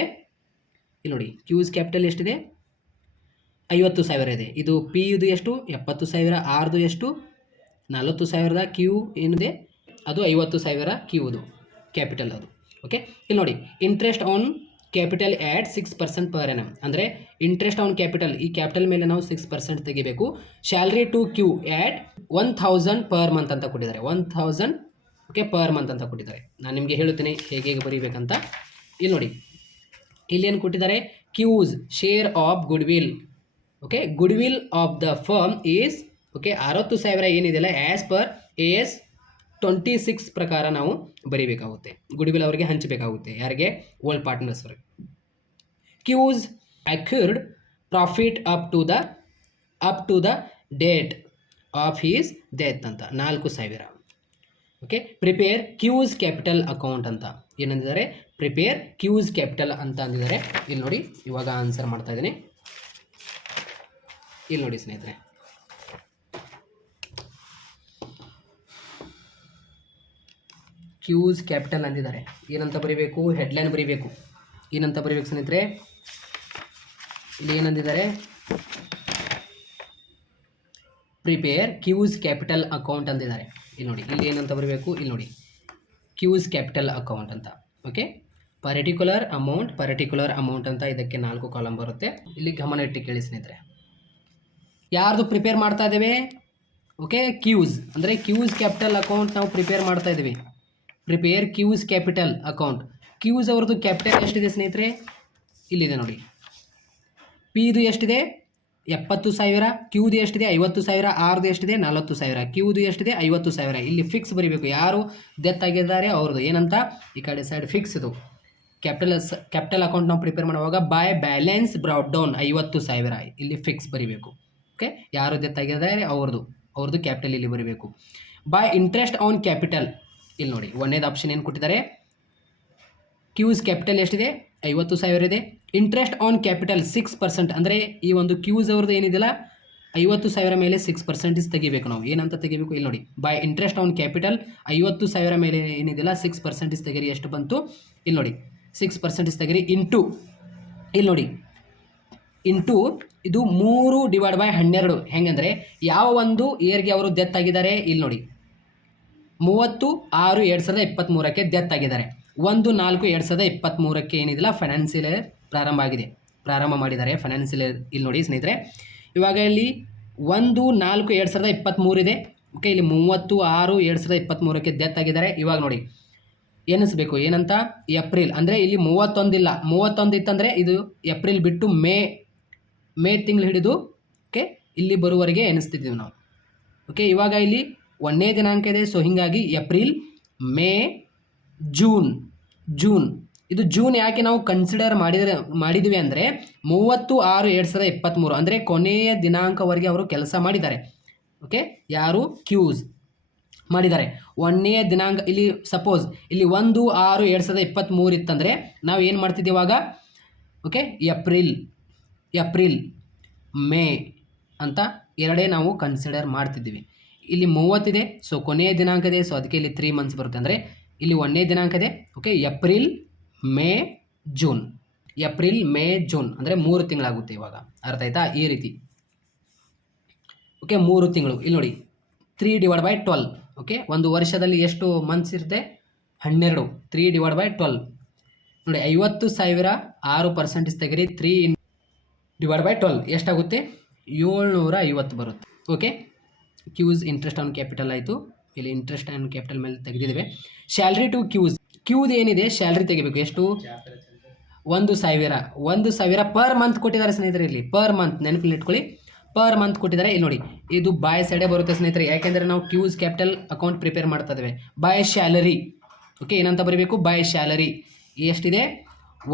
ಇಲ್ಲಿ ನೋಡಿ ಕ್ಯೂಸ್ ಕ್ಯಾಪಿಟಲ್ ಎಷ್ಟಿದೆ? 50,000 ಇದೆ. ಇದು ಪಿ ಇದು ಎಷ್ಟು? 70,000. ಆರ್ದು ಎಷ್ಟು? 40,000. ಕ್ಯೂ ಏನಿದೆ ಅದು 50,000 ಕ್ಯೂದು ಕ್ಯಾಪಿಟಲ್ ಅದು. ಓಕೆ, ಇಲ್ಲಿ ನೋಡಿ interest on capital at 6% per annum. ಅಂದರೆ ಇಂಟ್ರೆಸ್ಟ್ ಆನ್ ಕ್ಯಾಪಿಟಲ್, ಈ ಕ್ಯಾಪಿಟಲ್ ಮೇಲೆ ನಾವು 6% ತೆಗಿಬೇಕು. Salary to Q at 1,000 per month ಅಂತ ಕೊಟ್ಟಿದ್ದಾರೆ. 1,000 ಓಕೆ ಪರ್ ಮಂತ್ ಅಂತ ಕೊಟ್ಟಿದ್ದಾರೆ. ನಾನು ನಿಮಗೆ ಹೇಳುತ್ತೇನೆ ಹೇಗೆ ಬರೀಬೇಕಂತ. ಇಲ್ಲಿ ನೋಡಿ ಇಲ್ಲೇನು ಕೊಟ್ಟಿದ್ದಾರೆ? Q's share of goodwill. Okay, goodwill of the firm is okay 60,000 ಏನಿದೆಯಲ್ಲ ಆ್ಯಸ್ ಪರ್ AS 26 ಪ್ರಕಾರ ನಾವು ಬರೀಬೇಕಾಗುತ್ತೆ. ಗುಡ್ ವಿಲ್ ಅವರಿಗೆ ಹಂಚಬೇಕಾಗುತ್ತೆ. ಯಾರಿಗೆ? ಓಲ್ಡ್ ಪಾರ್ಟ್ನರ್ಸ್ ಅವರಿಗೆ. Q's accrued profit up to the date of his death ಅಂತ 4,000. Okay, prepare Q's capital account ಅಂತ ಏನಂದಿದ್ದಾರೆ? ಪ್ರಿಪೇರ್ ಕ್ಯೂಸ್ ಕ್ಯಾಪಿಟಲ್ ಅಂತ ಅಂದಿದ್ದಾರೆ. ಇಲ್ಲಿ ನೋಡಿ ಇವಾಗ ಆನ್ಸರ್ ಮಾಡ್ತಾ ಇದ್ದೀನಿ. ಇಲ್ಲಿ ನೋಡಿ ಸ್ನೇಹಿತರೆ, ಕ್ಯೂಸ್ ಕ್ಯಾಪಿಟಲ್ ಅಂದಿದ್ದಾರೆ. ಏನಂತ ಬರೀಬೇಕು? ಹೆಡ್ಲೈನ್ ಬರೀಬೇಕು. ಏನಂತ ಬರೀಬೇಕು ಸ್ನೇಹಿತರೆ? ಇಲ್ಲಿ ಏನಂದಿದ್ದಾರೆ? ಪ್ರಿಪೇರ್ ಕ್ಯೂಸ್ ಕ್ಯಾಪಿಟಲ್ ಅಕೌಂಟ್ ಅಂದಿದ್ದಾರೆ. ಇಲ್ಲಿ ನೋಡಿ ಇಲ್ಲಿ ಏನಂತ ಬರಬೇಕು? ಇಲ್ಲಿ ನೋಡಿ ಕ್ಯೂಸ್ ಕ್ಯಾಪಿಟಲ್ ಅಕೌಂಟ್ ಅಂತ. ಓಕೆ, ಪರ್ಟಿಕ್ಯುಲರ್ ಅಮೌಂಟ್ ಅಂತ ಇದಕ್ಕೆ 4 ಕಾಲಮ್ ಬರುತ್ತೆ. ಇಲ್ಲಿ ಗಮನ ಇಟ್ಟು ಕೇಳಿ ಸ್ನೇಹಿತರೆ, ಯಾರ್ದು ಪ್ರಿಪೇರ್ ಮಾಡ್ತಾ ಇದ್ದೇವೆ? ಓಕೆ, ಕ್ಯೂಸ್ ಅಂದರೆ ಕ್ಯೂಸ್ ಕ್ಯಾಪಿಟಲ್ ಅಕೌಂಟ್ ನಾವು ಪ್ರಿಪೇರ್ ಮಾಡ್ತಾ ಇದ್ದೀವಿ. Prepare Q's capital account. Q's ಅವ್ರದ್ದು ಕ್ಯಾಪಿಟಲ್ ಎಷ್ಟಿದೆ ಸ್ನೇಹಿತರೆ? ಇಲ್ಲಿದೆ ನೋಡಿ. ಪಿದು ಎಷ್ಟಿದೆ? 70,000. ಕ್ಯೂದು ಎಷ್ಟಿದೆ? 50,000. ಆರ್ದು ಎಷ್ಟಿದೆ? 40,000. ಕ್ಯೂದು ಎಷ್ಟಿದೆ? 50,000. ಇಲ್ಲಿ ಫಿಕ್ಸ್ ಬರೀಬೇಕು. ಯಾರು ಡೆತ್ ಆಗಿದ್ದಾರೆ ಅವ್ರದ್ದು ಏನಂತ ಈ ಕಡೆ ಸೈಡ್ ಫಿಕ್ಸ್. ಇದು ಕ್ಯಾಪಿಟಲ್ ಅಕೌಂಟ್ ನಾವು ಪ್ರಿಪೇರ್ ಮಾಡುವಾಗ ಬೈ ಬ್ಯಾಲೆನ್ಸ್ ಬ್ರಾಟ್ ಡೌನ್ 50,000 ಇಲ್ಲಿ ಫಿಕ್ಸ್ ಬರೀಬೇಕು. ಓಕೆ, ಯಾರು ಡೆತ್ ಆಗಿದ್ದಾರೆ ಅವ್ರದ್ದು ಅವ್ರದ್ದು ಕ್ಯಾಪಿಟಲ್ ಇಲ್ಲಿ ಬರೀಬೇಕು. ಬೈ ಇಂಟ್ರೆಸ್ಟ್ ಆನ್ ಕ್ಯಾಪಿಟಲ್, ಇಲ್ಲಿ ನೋಡಿ ಒಂದೇದು ಆಪ್ಷನ್ ಏನು ಕೊಟ್ಟಿದ್ದಾರೆ, ಕ್ಯೂಸ್ ಕ್ಯಾಪಿಟಲ್ ಎಷ್ಟಿದೆ 50,000 ಇದೆ. ಇಂಟ್ರೆಸ್ಟ್ ಆನ್ ಕ್ಯಾಪಿಟಲ್ 6%, ಅಂದರೆ ಈ ಒಂದು ಕ್ಯೂಸ್ ಅವ್ರದ್ದು ಏನಿದೆಯಲ್ಲ 50,000 ಮೇಲೆ 6% ತೆಗಿಬೇಕು. ನಾವು ಏನಂತ ತೆಗಿಬೇಕು ಇಲ್ಲಿ ನೋಡಿ, ಬೈ ಇಂಟ್ರೆಸ್ಟ್ ಆನ್ ಕ್ಯಾಪಿಟಲ್ 50,000 ಮೇಲೆ ಏನಿದೆಯಲ್ಲ 6% ತೆಗೀರಿ. ಎಷ್ಟು ಬಂತು ಇಲ್ಲಿ ನೋಡಿ, 6% ತೆಗೀರಿ ಇಂಟು, ಇಲ್ಲಿ ನೋಡಿ ಇಂಟು ಇದು 3/12. ಹೆಂಗಂದರೆ ಯಾವ ಒಂದು ಇಯರ್ಗೆ ಅವರು ಡೆತ್ ಆಗಿದ್ದಾರೆ, ಇಲ್ಲಿ ನೋಡಿ 30/6/2023 ಡೆತ್ ಆಗಿದ್ದಾರೆ. 1/4/2023 ಏನಿದಿಲ್ಲ ಫೈನಾನ್ಸಿಯಲ್ ಇಯರ್ ಪ್ರಾರಂಭ ಮಾಡಿದ್ದಾರೆ ಫೈನಾನ್ಸಿಯಲ್ ಇಯರ್. ಇಲ್ಲಿ ನೋಡಿ ಸ್ನೇಹಿತರೆ, ಇವಾಗ ಇಲ್ಲಿ 1/4/2023 ಇದೆ. ಓಕೆ, ಇಲ್ಲಿ 30/6/2023 ಡೆತ್ ಆಗಿದ್ದಾರೆ. ಇವಾಗ ನೋಡಿ ಎನಿಸ್ಬೇಕು ಏನಂತ, ಏಪ್ರಿಲ್ ಅಂದರೆ ಇಲ್ಲಿ 31 ಇಲ್ಲ, 31 ಇತ್ತಂದರೆ ಇದು ಏಪ್ರಿಲ್ ಬಿಟ್ಟು ಮೇ ತಿಂಗಳು ಹಿಡಿದು ಓಕೆ ಇಲ್ಲಿ ಬರುವವರೆಗೆ ಎನಿಸ್ತಿದ್ದೀವಿ ನಾವು. ಓಕೆ, ಇವಾಗ ಇಲ್ಲಿ 1ನೇ ದಿನಾಂಕ ಇದೆ, ಸೊ ಹೀಗಾಗಿ ಏಪ್ರಿಲ್, ಮೇ, ಜೂನ್. ಇದು ಜೂನ್ ಯಾಕೆ ನಾವು ಕನ್ಸಿಡರ್ ಮಾಡಿದ್ವಿ ಅಂದರೆ 30/6/2023 ಅಂದರೆ ಕೊನೆಯ ದಿನಾಂಕವರೆಗೆ ಅವರು ಕೆಲಸ ಮಾಡಿದ್ದಾರೆ. ಓಕೆ, ಯಾರು ಕ್ಯೂಸ್ ಮಾಡಿದ್ದಾರೆ 1ನೇ ದಿನಾಂಕ. ಇಲ್ಲಿ ಸಪೋಸ್ ಇಲ್ಲಿ 1/6/2023 ಇತ್ತಂದರೆ ನಾವು ಏನು ಮಾಡ್ತಿದ್ದೀವಿ ಇವಾಗ, ಓಕೆ ಏಪ್ರಿಲ್, ಮೇ ಅಂತ ಎರಡೇ ನಾವು ಕನ್ಸಿಡರ್ ಮಾಡ್ತಿದ್ದೀವಿ. ಇಲ್ಲಿ 30 ಇದೆ, ಸೊ ಕೊನೆಯ ದಿನಾಂಕ ಇದೆ, ಸೊ ಅದಕ್ಕೆ ಇಲ್ಲಿ 3 ಮಂತ್ಸ್ ಬರುತ್ತೆ. ಅಂದರೆ ಇಲ್ಲಿ 1ನೇ ದಿನಾಂಕ ಇದೆ. ಓಕೆ, ಏಪ್ರಿಲ್, ಮೇ, ಜೂನ್ ಅಂದರೆ 3 ತಿಂಗಳಾಗುತ್ತೆ ಇವಾಗ. ಅರ್ಥ ಆಯ್ತಾ? ಈ ರೀತಿ ಓಕೆ 3 ತಿಂಗಳು. ಇಲ್ಲಿ ನೋಡಿ 3/12. ಓಕೆ, ಒಂದು ವರ್ಷದಲ್ಲಿ ಎಷ್ಟು ಮಂತ್ಸ್ ಇರುತ್ತೆ 12. 3/12 ನೋಡಿ 50,000 6% ತೆಗಿರಿ. 3/12 ಎಷ್ಟಾಗುತ್ತೆ 750 ಬರುತ್ತೆ. Okay, Q's interest on capital ಆಯಿತು. ಇಲ್ಲಿ ಇಂಟ್ರೆಸ್ಟ್ ಆನ್ ಕ್ಯಾಪಿಟಲ್ ಮೇಲೆ ತೆಗೆದಿದ್ದೇವೆ. ಸ್ಯಾಲ್ರಿ ಟು ಕ್ಯೂಸ್ ಏನಿದೆ ಸ್ಯಾಲ್ರಿ ತೆಗಿಬೇಕು. ಎಷ್ಟು 1,000 ಪರ್ ಮಂತ್ ಕೊಟ್ಟಿದ್ದಾರೆ ಸ್ನೇಹಿತರೆ. ಇಲ್ಲಿ ಪರ್ ಮಂತ್ ನೆನಪಲ್ಲಿ ಇಟ್ಕೊಳ್ಳಿ, ಪರ್ ಮಂತ್ ಕೊಟ್ಟಿದ್ದಾರೆ. ಇಲ್ಲಿ ನೋಡಿ ಇದು ಬೈ ಸೈಡೇ ಬರುತ್ತೆ ಸ್ನೇಹಿತರೆ, ಯಾಕೆಂದರೆ ನಾವು ಕ್ಯೂಸ್ ಕ್ಯಾಪಿಟಲ್ ಅಕೌಂಟ್ ಪ್ರಿಪೇರ್ ಮಾಡ್ತಾ ಇದ್ದೇವೆ. By salary. ಓಕೆ, ಏನಂತ ಬರೀಬೇಕು, ಬೈ ಸ್ಯಾಲರಿ ಎಷ್ಟಿದೆ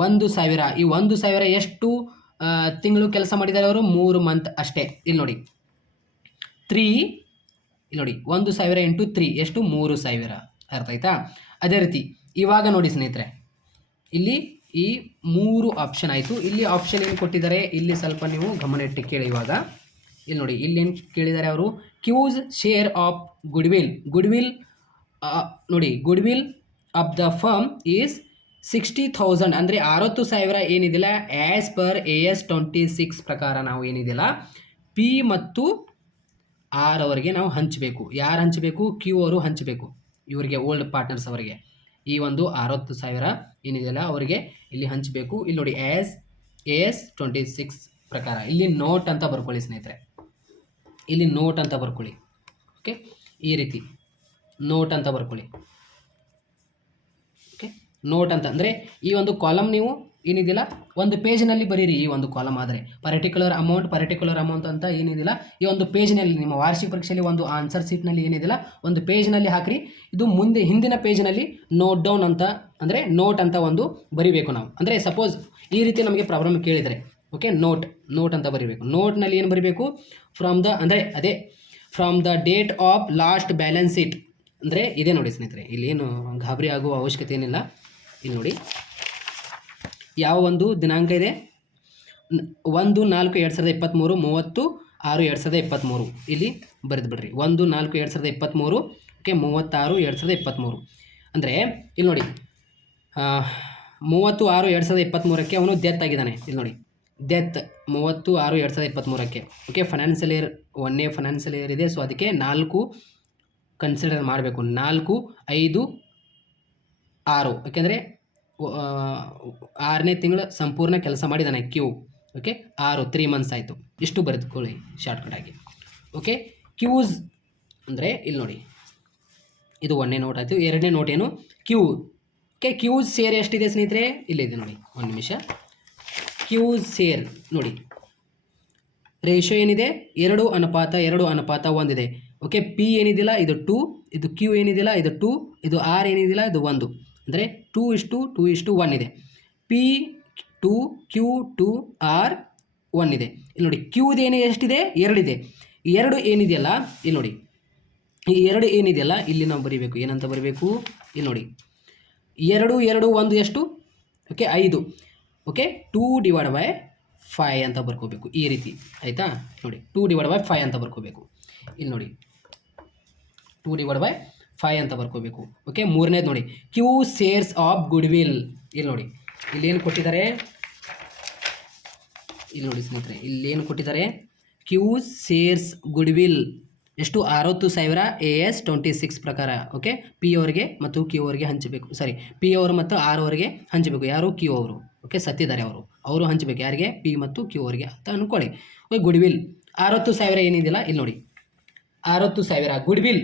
1,000. ಈ 1,000 ಎಷ್ಟು ತಿಂಗಳು ಕೆಲಸ ಮಾಡಿದ್ದಾರೆ ಅವರು, 3 ಮಂತ್ ಅಷ್ಟೇ. ಇಲ್ಲಿ ನೋಡಿ 1,000 ಇಂಟು 3 ಎಷ್ಟು 3,000. ಅರ್ಥ ಆಯ್ತಾ? ಅದೇ ರೀತಿ ಇವಾಗ ನೋಡಿ ಸ್ನೇಹಿತರೆ, ಇಲ್ಲಿ ಈ 3 ಆಪ್ಷನ್ ಆಯಿತು. ಇಲ್ಲಿ ಆಪ್ಷನ್ ಏನು ಕೊಟ್ಟಿದ್ದಾರೆ ಇಲ್ಲಿ ಸ್ವಲ್ಪ ನೀವು ಗಮನ ಇಟ್ಟು ಕೇಳಿ. ಇವಾಗ ಇಲ್ಲಿ ನೋಡಿ, ಇಲ್ಲಿ ಏನು ಕೇಳಿದ್ದಾರೆ ಅವರು, ಕ್ಯೂಸ್ ಶೇರ್ ಆಫ್ ಗುಡ್ವಿಲ್ ನೋಡಿ, goodwill of the firm is 60,000 ಅಂದರೆ 60,000 ಏನಿದಿಲ್ಲ ಆ್ಯಸ್ ಪರ್ AS 26 ಪ್ರಕಾರ ನಾವು ಏನಿದಿಲ್ಲ P ಮತ್ತು R ಅವರಿಗೆ ನಾವು ಹಂಚಬೇಕು. ಯಾರು ಹಂಚಬೇಕು? ಕ್ಯೂ ಅವರು ಹಂಚಬೇಕು, ಇವರಿಗೆ ಓಲ್ಡ್ ಪಾರ್ಟ್ನರ್ಸ್ ಅವರಿಗೆ. ಈ ಒಂದು 60,000 ಏನಿದೆಯಲ್ಲ ಅವರಿಗೆ ಇಲ್ಲಿ ಹಂಚಬೇಕು. ಇಲ್ಲಿ ನೋಡಿ AS 26 ಪ್ರಕಾರ ಇಲ್ಲಿ ನೋಟ್ ಅಂತ ಬರ್ಕೊಳ್ಳಿ ಸ್ನೇಹಿತರೆ, ಇಲ್ಲಿ ನೋಟ್ ಅಂತ ಬರ್ಕೊಳ್ಳಿ. ಓಕೆ, ಈ ರೀತಿ ನೋಟ್ ಅಂತ ಬರ್ಕೊಳ್ಳಿ. ಓಕೆ, ನೋಟ್ ಅಂತ ಅಂದರೆ ಈ ಒಂದು ಕಾಲಮ್ ನೀವು ಏನಿದಿಲ್ಲ ಒಂದು ಪೇಜ್ನಲ್ಲಿ ಬರೀರಿ. ಈ ಒಂದು ಕಾಲಮ್ ಆದರೆ ಪರ್ಟಿಕ್ಯುಲರ್ ಅಮೌಂಟ್ ಅಂತ ಏನಿದಿಲ್ಲ ಈ ಒಂದು ಪೇಜ್ನಲ್ಲಿ ನಿಮ್ಮ ವಾರ್ಷಿಕ ಪರೀಕ್ಷೆಯಲ್ಲಿ ಒಂದು ಆನ್ಸರ್ ಶೀಟ್ನಲ್ಲಿ ಏನಿದಿಲ್ಲ ಒಂದು ಪೇಜ್ನಲ್ಲಿ ಹಾಕಿರಿ. ಇದು ಮುಂದೆ ಹಿಂದಿನ ಪೇಜ್ನಲ್ಲಿ ನೋಟ್ ಡೌನ್ ಅಂತ ಅಂದರೆ ನೋಟ್ ಅಂತ ಒಂದು ಬರಿಬೇಕು ನಾವು. ಅಂದರೆ ಸಪೋಸ್ ಈ ರೀತಿ ನಮಗೆ ಪ್ರಾಬ್ಲಮ್ ಕೇಳಿದರೆ ಓಕೆ ನೋಟ್ ಅಂತ ಬರಿಬೇಕು. ನೋಟ್ನಲ್ಲಿ ಏನು ಬರಿಬೇಕು, from the date of last balance sheet ಅಂದರೆ ಇದೇ ನೋಡಿ ಸ್ನೇಹಿತರೆ, ಇಲ್ಲಿ ಏನು ಗಾಬರಿ ಆಗುವ ಅವಶ್ಯಕತೆ ಏನಿಲ್ಲ. ಇಲ್ಲಿ ನೋಡಿ ಯಾವ ಒಂದು ದಿನಾಂಕ ಇದೆ 1/4/2023 30/6/2023 ಇಲ್ಲಿ ಬರೆದು ಬಿಡ್ರಿ. 1/4/2023 ಓಕೆ 36/2023 ಅಂದರೆ ಇಲ್ಲಿ ನೋಡಿ 30/6/2023 ಅವನು ಡೆತ್ ಆಗಿದ್ದಾನೆ. ಇಲ್ಲಿ ನೋಡಿ ಡೆತ್ 30/6/2023 ಓಕೆ. ಫೈನಾನ್ಷಿಯಲ್ ಇಯರ್ 1ನೇ ಫೈನಾನ್ಷಿಯಲ್ ಇಯರ್ ಇದೆ, ಸೊ ಅದಕ್ಕೆ 4 ಕನ್ಸಿಡರ್ ಮಾಡಬೇಕು. 4, 5, 6 ಯಾಕೆಂದರೆ 6ನೇ ತಿಂಗಳು ಸಂಪೂರ್ಣ ಕೆಲಸ ಮಾಡಿದ್ದಾನೆ ಕ್ಯೂ. ಓಕೆ 3 ಮಂತ್ಸ್ ಆಯಿತು. ಇಷ್ಟು ಬರೆದುಕೊಳ್ಳಿ ಶಾರ್ಟ್ಕಟ್ ಆಗಿ. ಓಕೆ, ಕ್ಯೂಸ್ ಅಂದರೆ ಇಲ್ಲಿ ನೋಡಿ ಇದು 1ನೇ ನೋಟ್ ಆಯಿತು. 2ನೇ ನೋಟ್ ಏನು ಕ್ಯೂ. ಓಕೆ, ಕ್ಯೂಸ್ ಶೇರ್ ಎಷ್ಟಿದೆ ಸ್ನೇಹಿತರೆ, ಇಲ್ಲಿದೆ ನೋಡಿ, 1 ನಿಮಿಷ. ಕ್ಯೂಸ್ ಶೇರ್ ನೋಡಿ ರೇಷಿಯೋ ಏನಿದೆ 2:2:1 ಇದೆ. ಓಕೆ, ಪಿ ಏನಿದಿಲ್ಲ ಇದು 2, ಇದು ಕ್ಯೂ ಏನಿದಿಲ್ಲ ಇದು 2, ಇದು ಆರ್ ಏನಿದಿಲ್ಲ ಇದು 1 ಅಂದರೆ 2:2:1 ಇದೆ. ಪಿ 2, Q 2, R 1 ಇದೆ. ಇಲ್ಲಿ ನೋಡಿ ಕ್ಯೂದೇನು ಎಷ್ಟಿದೆ 2 ಇದೆ. ಎರಡು ಏನಿದೆಯಲ್ಲ ಇಲ್ಲಿ ನೋಡಿ, ಈ ಎರಡು ಏನಿದೆಯಲ್ಲ ಇಲ್ಲಿ ನಾವು ಬರೀಬೇಕು, ಏನಂತ ಬರೀಬೇಕು ಇಲ್ಲಿ ನೋಡಿ, 2 2 1 ಎಷ್ಟು, ಓಕೆ 5, ಓಕೆ 2/5 ಅಂತ ಬರ್ಕೋಬೇಕು ಈ ರೀತಿ, ಆಯಿತಾ. ನೋಡಿ 2/5 ಅಂತ ಬರ್ಕೋಬೇಕು, ಇಲ್ಲಿ ನೋಡಿ 2/5 ಅಂತ ಬರ್ಕೋಬೇಕು. ಓಕೆ, ಮೂರನೇದು ನೋಡಿ, Q shares of goodwill. ಇಲ್ಲಿ ನೋಡಿ, ಇಲ್ಲೇನು ಕೊಟ್ಟಿದ್ದಾರೆ, ಇಲ್ಲಿ ನೋಡಿ ಸ್ನೇಹಿತರೆ, ಇಲ್ಲೇನು ಕೊಟ್ಟಿದ್ದಾರೆ, ಕ್ಯೂ ಶೇರ್ಸ್ ಗುಡ್ ವಿಲ್ ಎಷ್ಟು, 60,000 AS 26 ಪ್ರಕಾರ. ಓಕೆ, ಪಿ ಅವರಿಗೆ ಮತ್ತು ಕ್ಯೂ ಅವರಿಗೆ ಹಂಚಬೇಕು, ಸಾರಿ ಪಿ ಅವರು ಮತ್ತು ಆರ್ ಅವರಿಗೆ ಹಂಚಬೇಕು. ಯಾರು, ಕ್ಯೂ ಅವರು. ಓಕೆ, ಸತ್ತಿದ್ದಾರೆ ಅವರು ಹಂಚಬೇಕು ಯಾರಿಗೆ, ಪಿ ಮತ್ತು ಕ್ಯೂ ಅವರಿಗೆ ಅಂತ ಅನ್ಕೊಳ್ಳಿ. ಓಕೆ, ಗುಡ್ ವಿಲ್ 60,000 ಏನಿದೆಯಲ್ಲ ಇಲ್ಲಿ ನೋಡಿ, 60,000 goodwill.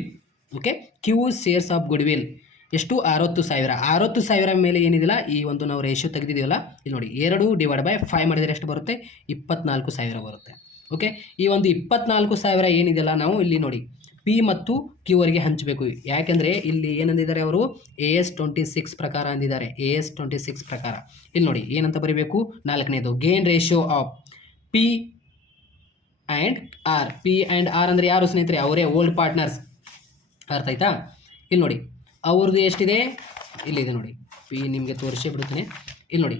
Okay, Q shares of goodwill ಎಷ್ಟು, 60,000 ಮೇಲೆ ಏನಿದೆಯಲ್ಲ ಈ ಒಂದು ನಾವು ರೇಷಿಯೋ ತೆಗೆದಿದ್ದೀವಲ್ಲ ಇಲ್ಲಿ ನೋಡಿ, 2/5 ಮಾಡಿದರೆ ಎಷ್ಟು ಬರುತ್ತೆ, 24,000 ಬರುತ್ತೆ. ಓಕೆ, ಈ ಒಂದು 24,000 ಏನಿದೆಯಲ್ಲ ನಾವು ಇಲ್ಲಿ ನೋಡಿ ಪಿ ಮತ್ತು ಕ್ಯೂ ಅವರಿಗೆ ಹಂಚಬೇಕು. ಯಾಕೆಂದರೆ ಇಲ್ಲಿ ಏನಂದಿದ್ದಾರೆ ಅವರು, AS 26 ಪ್ರಕಾರ ಅಂದಿದ್ದಾರೆ, AS 26 ಪ್ರಕಾರ. ಇಲ್ಲಿ ನೋಡಿ ಏನಂತ ಬರೀಬೇಕು, 4ನೇದು gain ratio of P and R. P and R ಅಂದರೆ ಯಾರು ಸ್ನೇಹಿತರೆ, ಅವರೇ ಓಲ್ಡ್ ಪಾರ್ಟ್ನರ್ಸ್, ಅರ್ಥ ಆಯ್ತಾ. ಇಲ್ಲಿ ನೋಡಿ ಅವ್ರದ್ದು ಎಷ್ಟಿದೆ, ಇಲ್ಲಿದೆ ನೋಡಿ, ಪಿ ನಿಮಗೆ ತೋರಿಸೇ ಬಿಡುತ್ತೇನೆ. ಇಲ್ಲಿ ನೋಡಿ